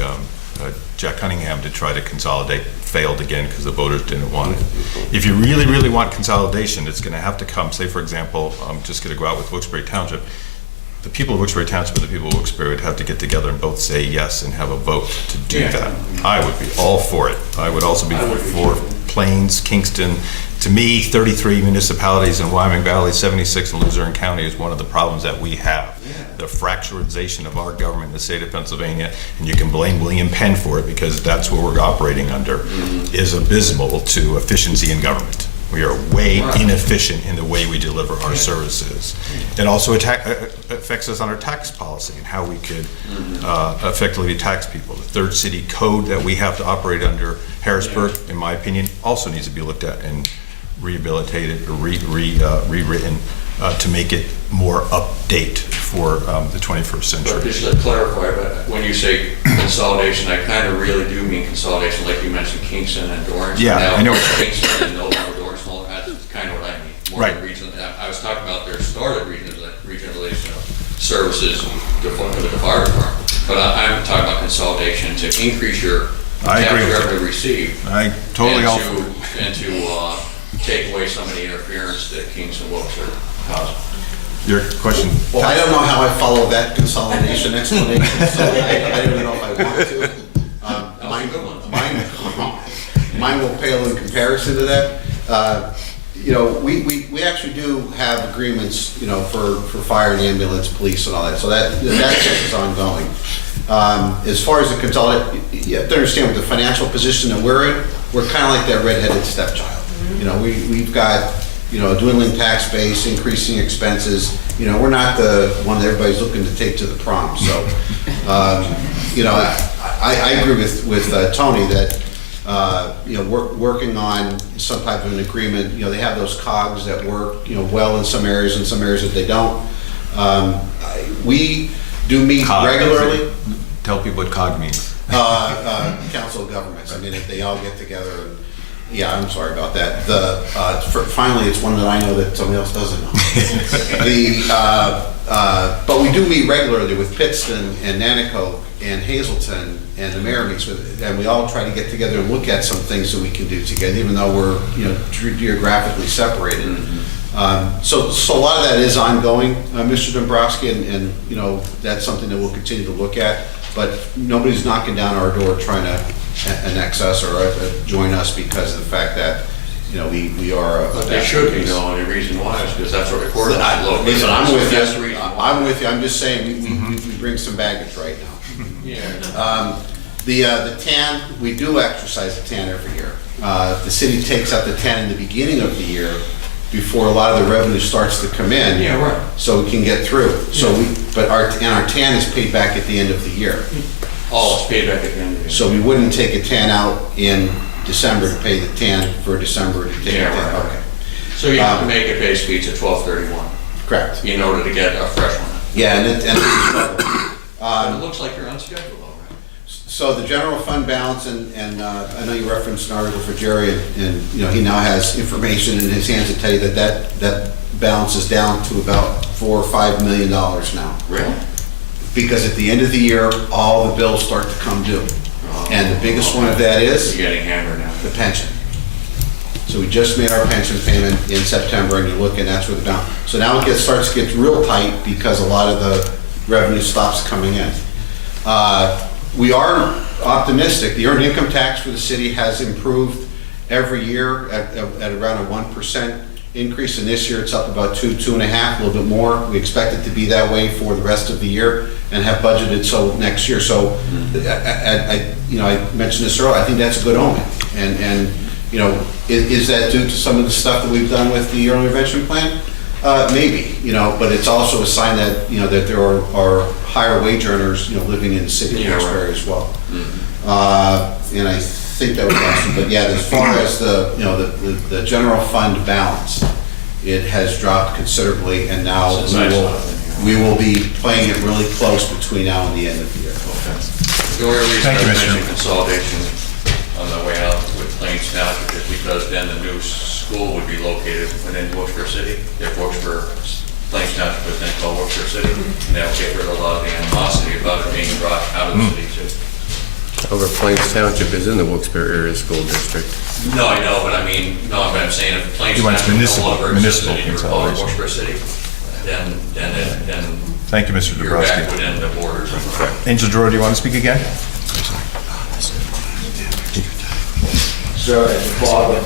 Jack Cunningham to try to consolidate, failed again because the voters didn't want it. If you really, really want consolidation, it's going to have to come, say for example, I'm just going to go out with Wilkes-Barre Township. The people of Wilkes-Barre Township and the people of Wilkes-Barre would have to get together and both say yes and have a vote to do that. I would be all for it. I would also be for Plains, Kingston. To me, 33 municipalities in Wyoming Valley, 76 in Luzerne County is one of the problems that we have. The fracturization of our government in the state of Pennsylvania, and you can blame William Penn for it because that's what we're operating under, is abysmal to efficiency in government. We are way inefficient in the way we deliver our services. It also affects us on our tax policy and how we could effectively tax people. The third city code that we have to operate under, Harrisburg, in my opinion, also needs to be looked at and rehabilitated or rewritten to make it more update for the 21st century. But just to clarify, but when you say consolidation, I kind of really do mean consolidation, like you mentioned Kingston and Dorrance. Yeah, now, I know. Kingston and no longer Dorrance, that's kind of what I mean. More right. Region, I was talking about their started regionalization of services to the fire department, but I'm talking about consolidation to increase your tax revenue received. I totally and to take away some of the interference that Kings and Wilkes are causing. Your question. Well, I don't know how I follow that consolidation explanation, so I don't even know if I want to. Mine will pale in comparison to that. You know, we actually do have agreements, you know, for fire and ambulance, police and all that, so that stuff is ongoing. As far as the consolidate, you have to understand with the financial position that we're in, we're kind of like that redheaded stepchild. You know, we've got, you know, a dwindling tax base, increasing expenses. You know, we're not the one that everybody's looking to take to the prom. So, you know, I agree with Tony that, you know, working on some type of an agreement. You know, they have those cogs that work, you know, well in some areas and some areas that they don't. We do meet regularly. Tell people what COG means. Council of Governments. I mean, if they all get together and, yeah, I'm sorry about that. Finally, it's one that I know that somebody else doesn't know. But we do meet regularly with Pittston and Nanaco and Hazelton, and the mayor meets with, and we all try to get together and look at some things that we can do together, even though we're, you know, geographically separated. So a lot of that is ongoing, Mr. Dombrowski, and you know, that's something that we'll continue to look at. But nobody's knocking down our door trying to annex us or join us because of the fact that, you know, we are. But they should be, though, and the reason why is because that's what recorded. Listen, I'm with you. I'm with you. I'm just saying we bring some baggage right now. Yeah. The TAN, we do exercise the TAN every year. The city takes out the TAN in the beginning of the year before a lot of the revenue starts to come in. Yeah, right. So we can get through. So our TAN is paid back at the end of the year. Oh, it's paid back at the end of the year. So we wouldn't take a TAN out in December to pay the TAN for December to take a TAN. Right. Okay. So you have to make a base fee to 12/31. Correct. In order to get a fresh one. Yeah, It looks like you're on schedule already. So the general fund balance, and I know you referenced an article for Jerry, and you know, he now has information in his hands to tell you that balance is down to about $4 or $5 million now. Really? Because at the end of the year, all the bills start to come due. And the biggest one of that is? You're getting hammered now. The pension. So we just made our pension payment in September, and you look, and that's where the balance. So now it starts to get real tight because a lot of the revenue stops coming in. We are optimistic. The earned income tax for the city has improved every year at around a 1% increase, and this year it's up about 2.5%, a little bit more. We expect it to be that way for the rest of the year and have budgeted so next year. So, I mentioned this earlier, I think that's a good omen. And you know, is that due to some of the stuff that we've done with the early intervention plan? Maybe, you know, but it's also a sign that, you know, that there are higher wage earners, you know, living in the city of Wilkes-Barre as well. And I think that was awesome. But yeah, as far as the general fund balance, it has dropped considerably, and now we will be playing it really close between now and the end of the year. The only reason I mentioned consolidation on the way out with Plains Township is because then the new school would be located within Wilkes-Barre City. If Plains Township was then called Wilkes-Barre City, and that would get rid of a lot of the animosity about it being brought out of the city too. However, Plains Township is in the Wilkes-Barre Area School District. No, I know, but I mean, but I'm saying if Plains He wants Township no longer existed municipal and you were called consolidation. Wilkes-Barre City, then Thank you, Mr. you're back Dombrowski. within the borders of Angel Dro, do you want to speak again? Sir, as a father,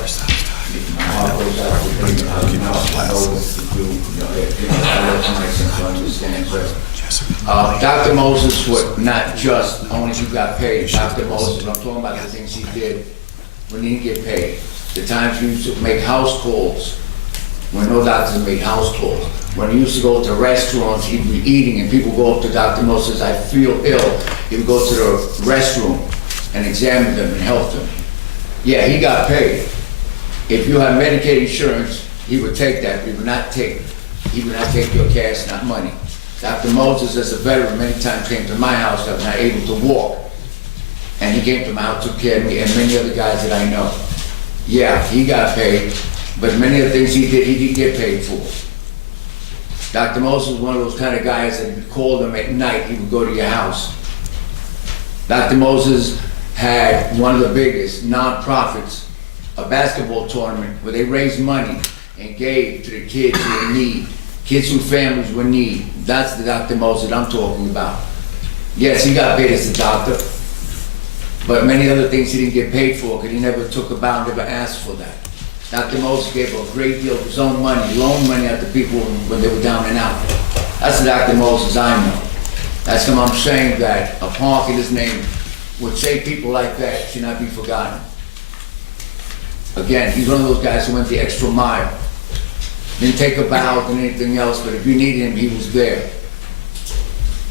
my heart goes out to him. I know what to do, I work my son to understand, but Dr. Moses was not just only you got paid. Dr. Moses, I'm talking about the things he did when he didn't get paid. The times he used to make house calls, when no doctors made house calls. When he used to go to restaurants, he'd be eating and people go up to Dr. Moses, I feel ill. He would go to the restroom and examine them and help them. Yeah, he got paid. If you had Medicaid insurance, he would take that. He would not take your cash, not money. Dr. Moses, as a veteran, many times came to my house. I was not able to walk. And he came to my house, took care of me, and many other guys that I know. Yeah, he got paid, but many of the things he did, he didn't get paid for. Dr. Moses was one of those kind of guys that would call them at night, he would go to your house. Dr. Moses had one of the biggest non-profits, a basketball tournament where they raised money and gave to the kids who were in need. kids with families with need. That's the Dr. Moses that I'm talking about. Yes, he got paid as a doctor, but many other things he didn't get paid for because he never took a bow, never asked for that. Dr. Moses gave a great deal of his own money, loaned money out to people when they were down and out. That's the Dr. Moses I know. That's why I'm saying that a park in his name would say people like that should not be forgotten. Again, he's one of those guys who went the extra mile. Didn't take a bow than anything else, but if you needed him, he was there.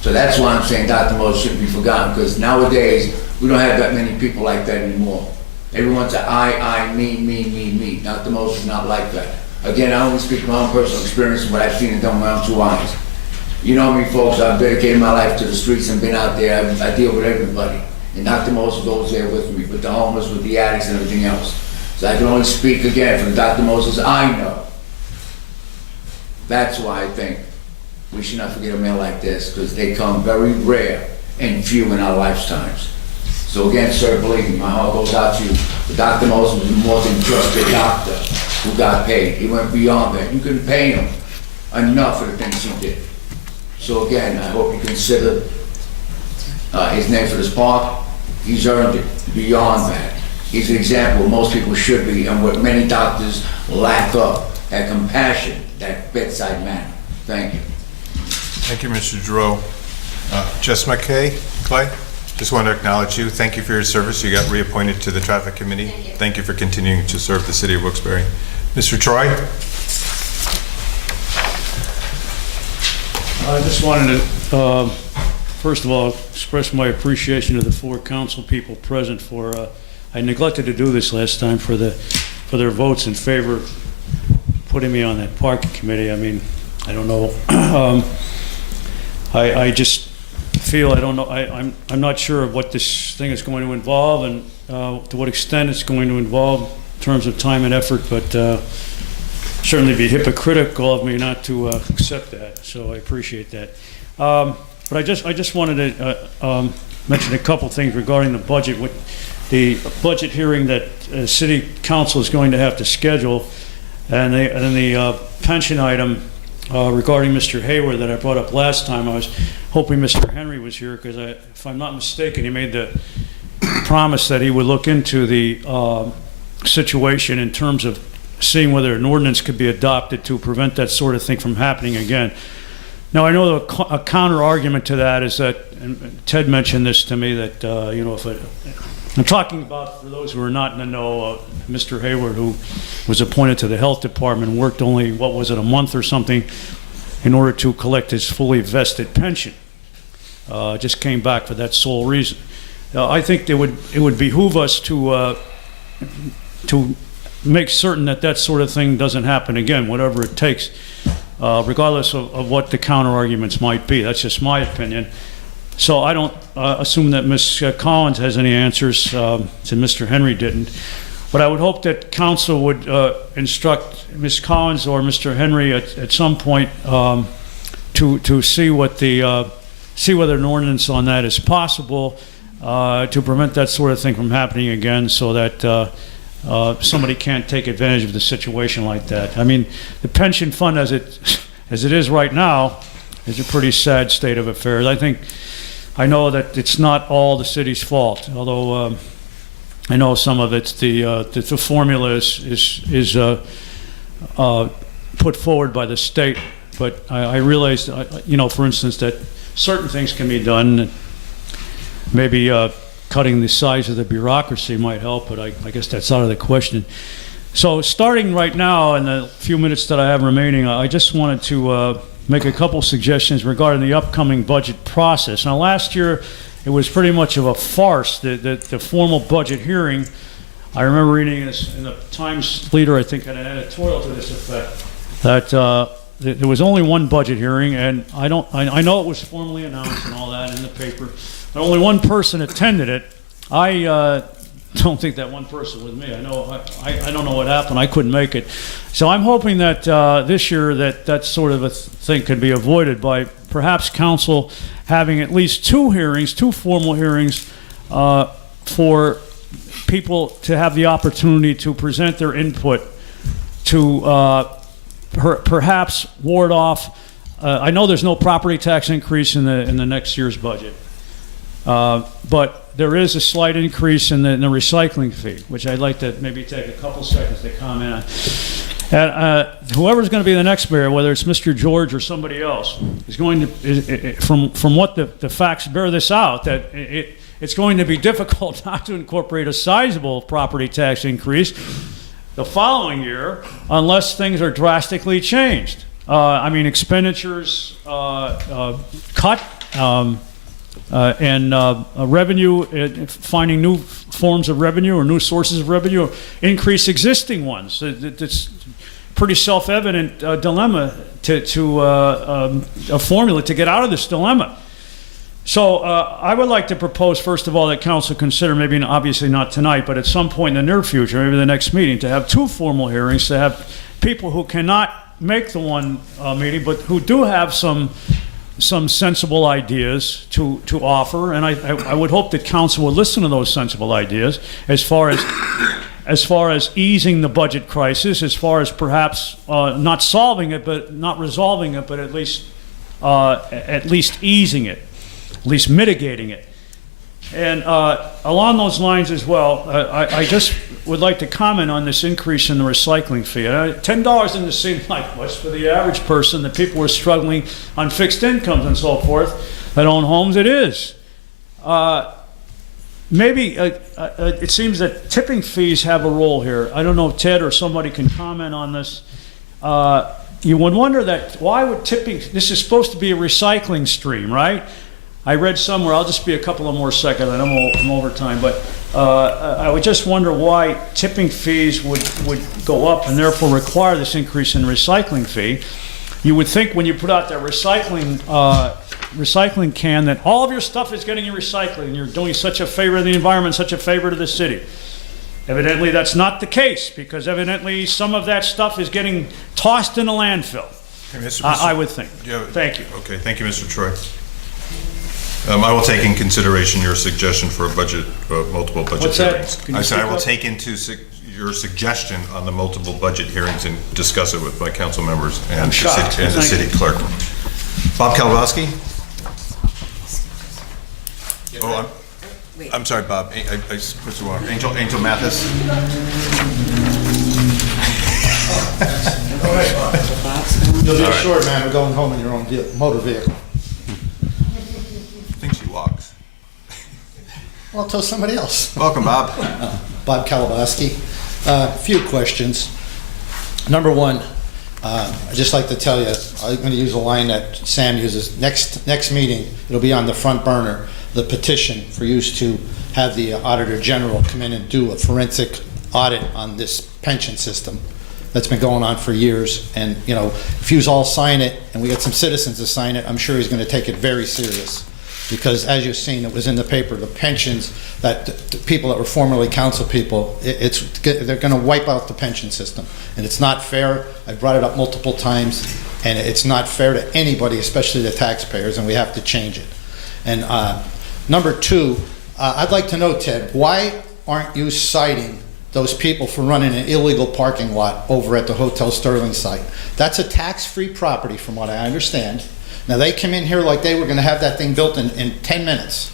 So that's why I'm saying Dr. Moses shouldn't be forgotten, because nowadays, we don't have that many people like that anymore. Everyone's a I, me. Dr. Moses is not like that. Again, I only speak from my own personal experience and what I've seen and done with my own 2 eyes. You know me, folks, I've dedicated my life to the streets and been out there. I deal with everybody. And Dr. Moses goes there with me, with the homeless, with the addicts and everything else. So I can only speak again from Dr. Moses I know. That's why I think we should not forget a man like this, because they come very rare and few in our lifetimes. So again, sir, believe me, my heart goes out to you. But Dr. Moses was more than just a doctor who got paid. He went beyond that. You couldn't pay him enough for the things he did. So again, I hope you consider his name for this park. He's earned it beyond that. He's an example of most people should be, and what many doctors lack of, that compassion, that bedside manner. Thank you. Thank you, Mr. Giroux. Jess McKay, Clay, just want to acknowledge you. Thank you for your service. You got reappointed to the Traffic Committee. Thank you for continuing to serve the city of Wilkes-Barre. Mr. Troy? I just wanted to, first of all, express my appreciation to the 4 council people present for, I neglected to do this last time, for their votes in favor of putting me on that parking committee. I mean, I don't know. I just feel, I don't know, I'm not sure of what this thing is going to involve and to what extent it's going to involve in terms of time and effort, but certainly be hypocritical of me not to accept that, so I appreciate that. But I just wanted to mention a couple things regarding the budget. With the budget hearing that City Council is going to have to schedule, and the pension item regarding Mr. Hayward that I brought up last time. I was hoping Mr. Henry was here because, if I'm not mistaken, he made the promise that he would look into the situation in terms of seeing whether an ordinance could be adopted to prevent that sort of thing from happening again. Now, I know a counter argument to that is that, and Ted mentioned this to me, that, you know, I'm talking about, for those who are not in the know, Mr. Hayward, who was appointed to the health department, worked only, what was it, a month or something, in order to collect his fully vested pension. Just came back for that sole reason. I think it would behoove us to make certain that that sort of thing doesn't happen again, whatever it takes, regardless of what the counter arguments might be. That's just my opinion. So I don't assume that Ms. Collins has any answers, since Mr. Henry didn't. But I would hope that council would instruct Ms. Collins or Mr. Henry at some point to see what see whether an ordinance on that is possible to prevent that sort of thing from happening again, so that somebody can't take advantage of the situation like that. I mean, the pension fund as it is right now is a pretty sad state of affairs. I know that it's not all the city's fault, although I know some of it's the formula is put forward by the state. But I realize, you know, for instance, that certain things can be done. Maybe cutting the size of the bureaucracy might help, but I guess that's out of the question. So starting right now, in the few minutes that I have remaining, I just wanted to make a couple suggestions regarding the upcoming budget process. Now, last year, it was pretty much of a farce, the formal budget hearing. I remember reading this in the Times Leader, I think, had an editorial to this effect, that there was only one budget hearing, and I know it was formally announced and all that in the paper, but only one person attended it. I don't think that one person was me. I don't know what happened. I couldn't make it. So I'm hoping that this year that sort of a thing could be avoided by perhaps council having at least two formal hearings for people to have the opportunity to present their input to perhaps ward off, I know there's no property tax increase in the next year's budget. But there is a slight increase in the recycling fee, which I'd like to maybe take a couple seconds to comment on. And whoever's going to be the next mayor, whether it's Mr. George or somebody else, is going to, from what the facts bear this out, that it's going to be difficult not to incorporate a sizable property tax increase the following year unless things are drastically changed. I mean, expenditures cut, and revenue, finding new forms of revenue or new sources of revenue, increase existing ones. It's pretty self-evident dilemma a formula to get out of this dilemma. So I would like to propose, first of all, that council consider, maybe obviously not tonight, but at some point in the near future, maybe the next meeting, to have 2 formal hearings, to have people who cannot make the one meeting, but who do have some sensible ideas to offer, and I would hope that council would listen to those sensible ideas as far as easing the budget crisis, as far as perhaps not solving it, but not resolving it, but at least easing it, at least mitigating it. And along those lines as well, I just would like to comment on this increase in the recycling fee. $10 doesn't seem like much for the average person, the people who are struggling on fixed incomes and so forth that own homes. It is. Maybe it seems that tipping fees have a role here. I don't know if Ted or somebody can comment on this. You would wonder that why would tipping, this is supposed to be a recycling stream, right? I read somewhere, I'll just be a couple of more seconds, and I'm over time, but I would just wonder why tipping fees would go up and therefore require this increase in recycling fee. You would think when you put out that recycling can that all of your stuff is getting recycled and you're doing such a favor to the environment, such a favor to the city. Evidently that's not the case, because evidently some of that stuff is getting tossed in a landfill. Hey, I would think. Thank you. Okay, thank you, Mr. Troy. I will take in consideration your suggestion for a budget, multiple budget What's that? hearings. Can you I said I speak will up? take into your suggestion on the multiple budget hearings and discuss it with my council members and the city clerk. Bob Kalabowski? Oh, I'm sorry, Bob. I put the wrong. Angel Mathis. You'll be short, man. We're going home in your own motor vehicle. I think she walks. Well, tell somebody else. Welcome, Bob. Bob Kalabowski. A few questions. Number one, I'd just like to tell you, I'm going to use a line that Sam uses. Next meeting, it'll be on the front burner, the petition for you to have the Auditor General come in and do a forensic audit on this pension system that's been going on for years. And, you know, if you all sign it, and we get some citizens to sign it, I'm sure he's going to take it very serious. Because as you've seen, it was in the paper, the pensions that the people that were formerly council people, they're going to wipe out the pension system. And it's not fair. I've brought it up multiple times, and it's not fair to anybody, especially the taxpayers, and we have to change it. And number two, I'd like to know, Ted, why aren't you citing those people for running an illegal parking lot over at the Hotel Sterling site? That's a tax-free property from what I understand. Now, they come in here like they were going to have that thing built in 10 minutes.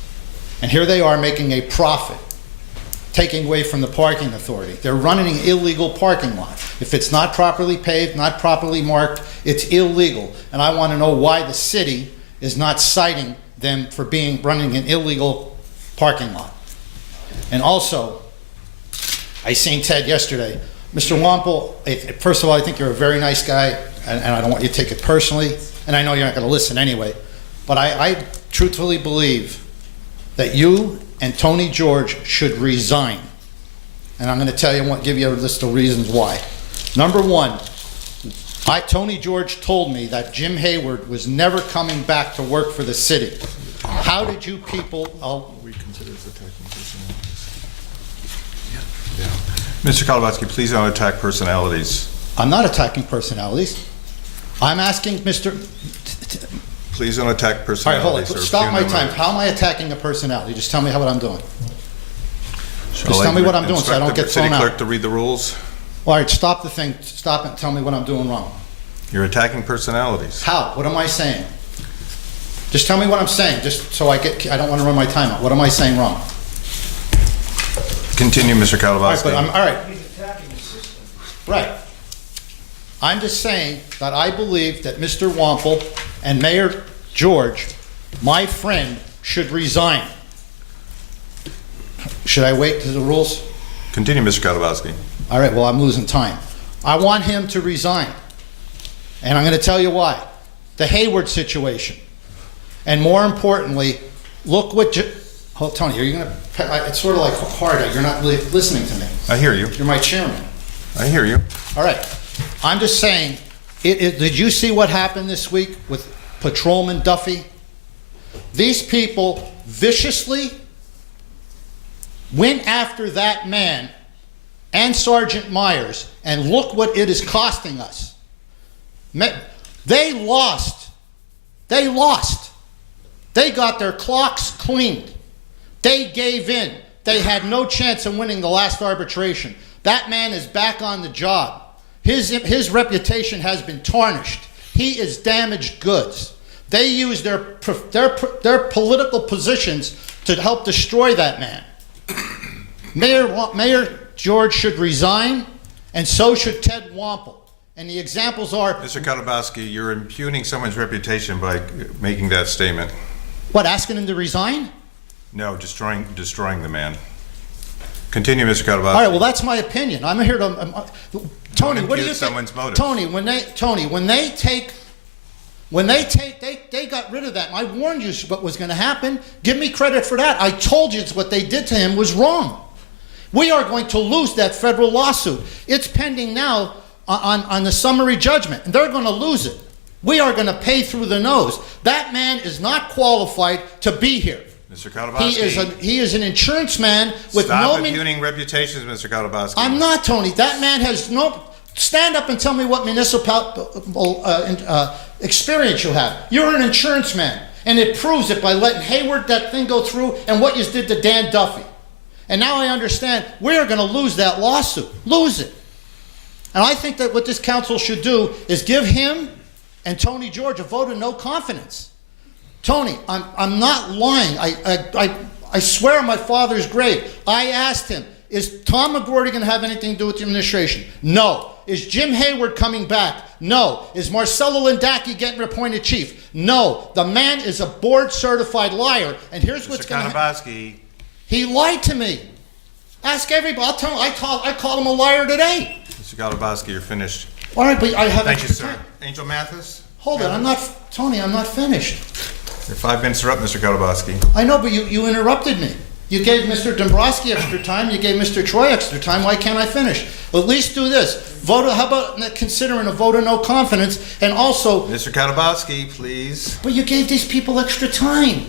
And here they are making a profit, taking away from the parking authority. They're running an illegal parking lot. If it's not properly paved, not properly marked, it's illegal. And I want to know why the city is not citing them for running an illegal parking lot. And also, I seen Ted yesterday. Mr. Wampel, first of all, I think you're a very nice guy, and I don't want you to take it personally. And I know you're not going to listen anyway, but I truthfully believe that you and Tony George should resign. And I'm going to tell you, give you a list of reasons why. Number one, Tony George told me that Jim Hayward was never coming back to work for the city. How did you people... Mr. Kalabowski, please don't attack personalities. I'm not attacking personalities. I'm asking Mr. Please don't attack personalities. All right, hold on. Stop my time. How am I attacking a personality? Just tell me what I'm doing. Just tell me what I'm doing so I don't get thrown out. City clerk to read the rules. All right, stop the thing. Stop and tell me what I'm doing wrong. You're attacking personalities. How? What am I saying? Just tell me what I'm saying, just so I don't want to run my time out. What am I saying wrong? Continue, Mr. All right, Kalabowski. all right. Right. I'm just saying that I believe that Mr. Wampel and Mayor George, my friend, should resign. Should I wait to the rules? Continue, Mr. Kalabowski. All right, well, I'm losing time. I want him to resign. And I'm going to tell you why. The Hayward situation. And more importantly, look what... Oh, Tony, are you going to... It's sort of like hard. You're not really listening to me. I hear you. You're my chairman. I hear you. All right. I'm just saying, did you see what happened this week with Patrolman Duffy? These people viciously went after that man and Sergeant Myers, and look what it is costing us. They lost. They lost. They got their clocks cleaned. They gave in. They had no chance of winning the last arbitration. That man is back on the job. His reputation has been tarnished. He is damaged goods. They use their political positions to help destroy that man. Mayor George should resign, and so should Ted Wampel. And the examples are... Mr. Kalabowski, you're impugning someone's reputation by making that statement. What, asking him to resign? No, destroying the man. Continue, Mr. Kalabowski. All right, well, that's my opinion. I'm here to... Tony, what do you think? Someone's motives. Tony, when they got rid of that. I warned you what was going to happen. Give me credit for that. I told you what they did to him was wrong. We are going to lose that federal lawsuit. It's pending now on the summary judgment, and they're going to lose it. We are going to pay through the nose. That man is not qualified to be here. Mr. Kalabowski. He is an insurance man with Stop impugning reputations, Mr. Kalabowski. I'm not, Tony. That man has no... Stand up and tell me what municipal experience you have. You're an insurance man, and it proves it by letting Hayward that thing go through and what you did to Dan Duffy. And now I understand we are going to lose that lawsuit. Lose it. And I think that what this council should do is give him and Tony George a vote of no confidence. Tony, I'm not lying. I swear on my father's grave. I asked him, is Tom McGroarty going to have anything to do with the administration? No. Is Jim Hayward coming back? No. Is Marcelo Lindaki getting appointed chief? No. The man is a board-certified liar, and here's what's going to happen. Mr. Kalabowski. He lied to me. Ask everybody. I'll tell him. I called him a liar today. Mr. Kalabowski, you're finished. All right, but I have... Thank you, sir. Angel Mathis? Hold it. I'm not... Tony, I'm not finished. Your 5 minutes are up, Mr. Kalabowski. I know, but you interrupted me. You gave Mr. Dombrowski extra time. You gave Mr. Troy extra time. Why can't I finish? Well, at least do this. Vote. How about considering a vote of no confidence? And also... Mr. Kalabowski, please. But you gave these people extra time.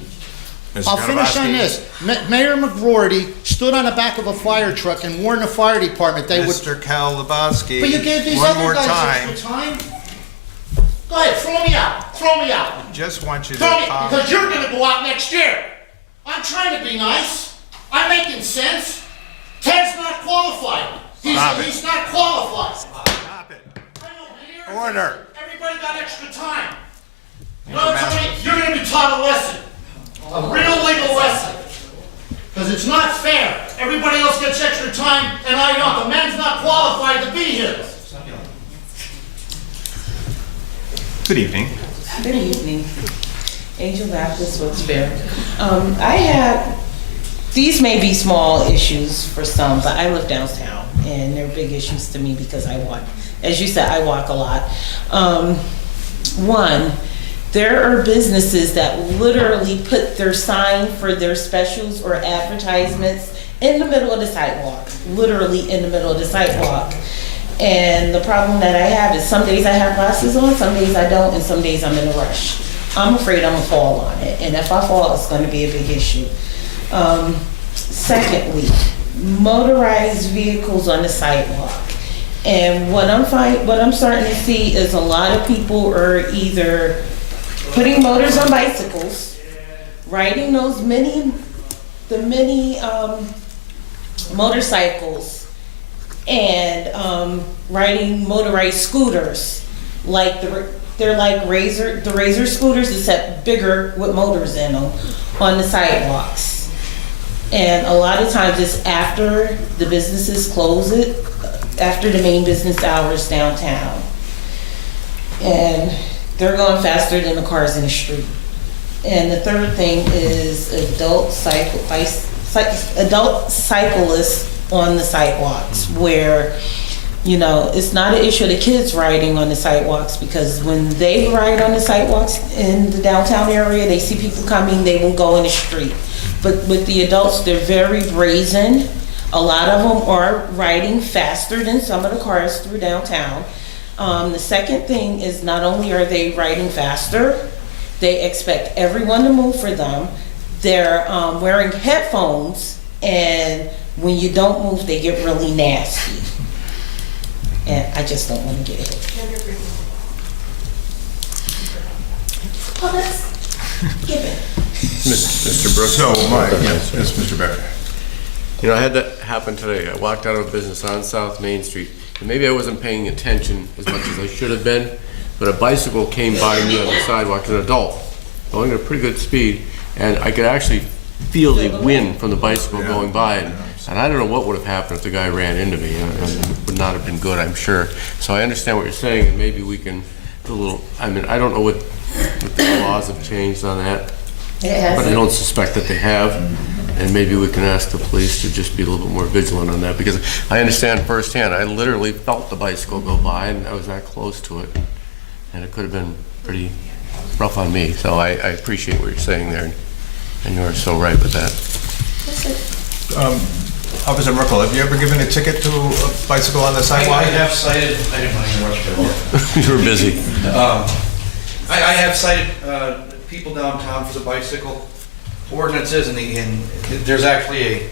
Mr. I'll finish on this. Mayor McGroarty stood on the back of a fire truck and warned the fire department they would... Mr. Kalabowski, but you gave these one other more guys time. extra time. Go ahead, throw me out. Throw me out. I just want you to... Throw me, because you're going to go out next year. I'm trying to be nice. I'm making sense. Ted's not qualified. He's not qualified. Stop it. I know, Mayor. Order. Everybody got extra time. No, Tony, you're going to be taught a lesson. A real legal lesson. Because it's not fair. Everybody else gets extra time, and I don't. The man's not qualified to be here. Good evening. Good evening. Angel Baptist, Wilkes-Barre. I had, these may be small issues for some, but I live downtown, and they're big issues to me because I walk. As you said, I walk a lot. One, there are businesses that literally put their sign for their specials or advertisements in the middle of the sidewalk, literally in the middle of the sidewalk. And the problem that I have is some days I have glasses on, some days I don't, and some days I'm in a rush. I'm afraid I'm gonna fall on it, and if I fall, it's gonna be a big issue. Secondly, motorized vehicles on the sidewalk. And what I'm starting to see is a lot of people are either putting motors on bicycles, riding those mini motorcycles, and riding motorized scooters. like they're like the Razor scooters, except bigger with motors in them on the sidewalks. And a lot of times it's after the businesses close it, after the main business hours downtown. And they're going faster than the cars in the street. And the third thing is adult cyclists on the sidewalks, where, you know, it's not an issue of the kids riding on the sidewalks, because when they ride on the sidewalks in the downtown area, they see people coming, they will go in the street. But with the adults, they're very brazen. A lot of them are riding faster than some of the cars through downtown. The second thing is, not only are they riding faster, they expect everyone to move for them. They're wearing headphones, and when you don't move, they get really nasty. And I just don't want to get hit. Oh, that's given. Mr. Brooks? So, Mike, yes, Mr. Barrett. You know, I had that happen today. I walked out of a business on South Main Street, and maybe I wasn't paying attention as much as I should have been, but a bicycle came by me on the sidewalk, an adult, going at a pretty good speed, and I could actually feel the wind from the bicycle going by, and I don't know what would have happened if the guy ran into me. It would not have been good, I'm sure. So I understand what you're saying, and maybe we can do a little, I mean, I don't know what the laws have changed on that, but I don't suspect that they have. And maybe we can ask the police to just be a little bit more vigilant on that, because I understand firsthand. I literally felt the bicycle go by, and I was that close to it, and it could have been pretty rough on me. So I appreciate what you're saying there, and you are so right with that. Officer Merkel, have you ever given a ticket to a bicycle on the sidewalk? I have cited, I didn't want to interrupt you. You were busy. I have cited people downtown for the bicycle ordinances, and there's actually a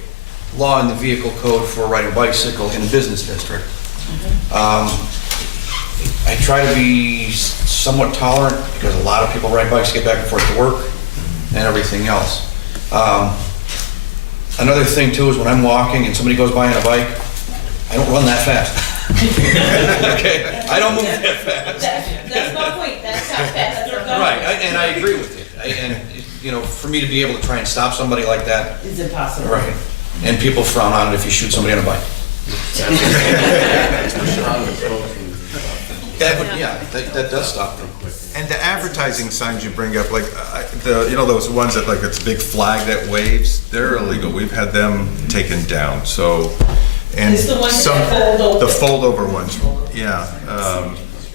law in the vehicle code for riding a bicycle in a business district. I try to be somewhat tolerant, because a lot of people ride bikes to get back and forth to work and everything else. Another thing too is, when I'm walking and somebody goes by on a bike, I don't run that fast. Okay, I don't move that fast. That's my point. That's how fast they're going. Right, and I agree with you. And you know, for me to be able to try and stop somebody like that, It's impossible. right? And people frown on it if you shoot somebody on a bike. That does stop them. And the advertising signs you bring up, like, you know, those ones that, like, it's a big flag that waves, they're illegal. We've had them taken down, so. And It's the ones some, that fold over. the fold over ones, yeah.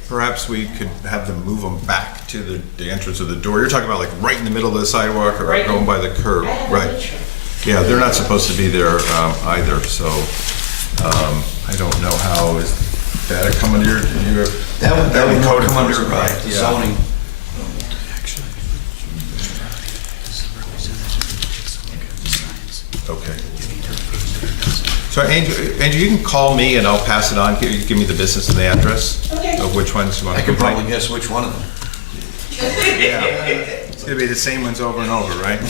Perhaps we could have them move them back to the entrance of the door. You're talking about like right in the middle of the sidewalk, or Right. going by the curb, right? Yeah, they're not supposed to be there either, so I don't know how, is that come under your That would code come under enforcement, the yeah. zoning. Okay. So Andrew, you can call me and I'll pass it on, give me the business and the address of which ones you want I to could complain. probably guess which one of them. Yeah, it's gonna be the same ones over and over, right?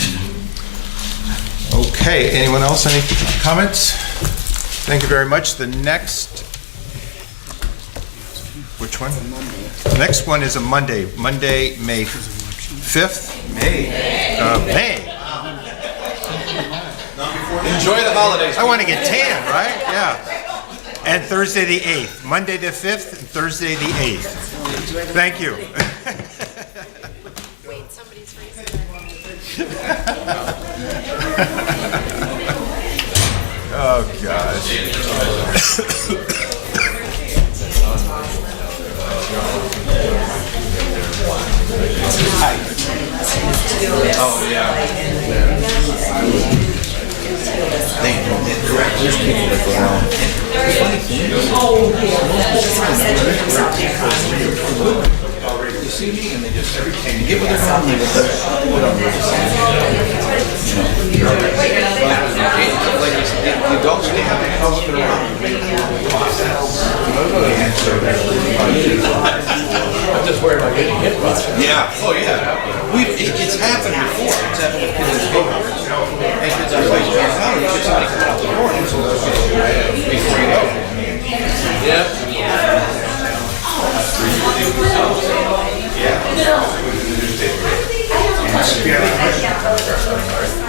Okay, anyone else, any comments? Thank you very much. The next, which one? The next one is a Monday, May 5th? May. Enjoy the holidays. I want to get tan, right? Yeah. And Thursday the 8th. Monday the 5th and Thursday the 8th. Thank you. Wait, somebody's raising Oh, gosh. Oh, yeah. There's people that go around. You see me, and they just, every time you get with their family, they put on the adults, they have to come up and around. I'm just worried about getting hit by it. Yeah, oh yeah. It's happened before. It's happened with kids in school. And kids on the way downtown, you get somebody coming out the door, and so before you know. Yeah. Yeah.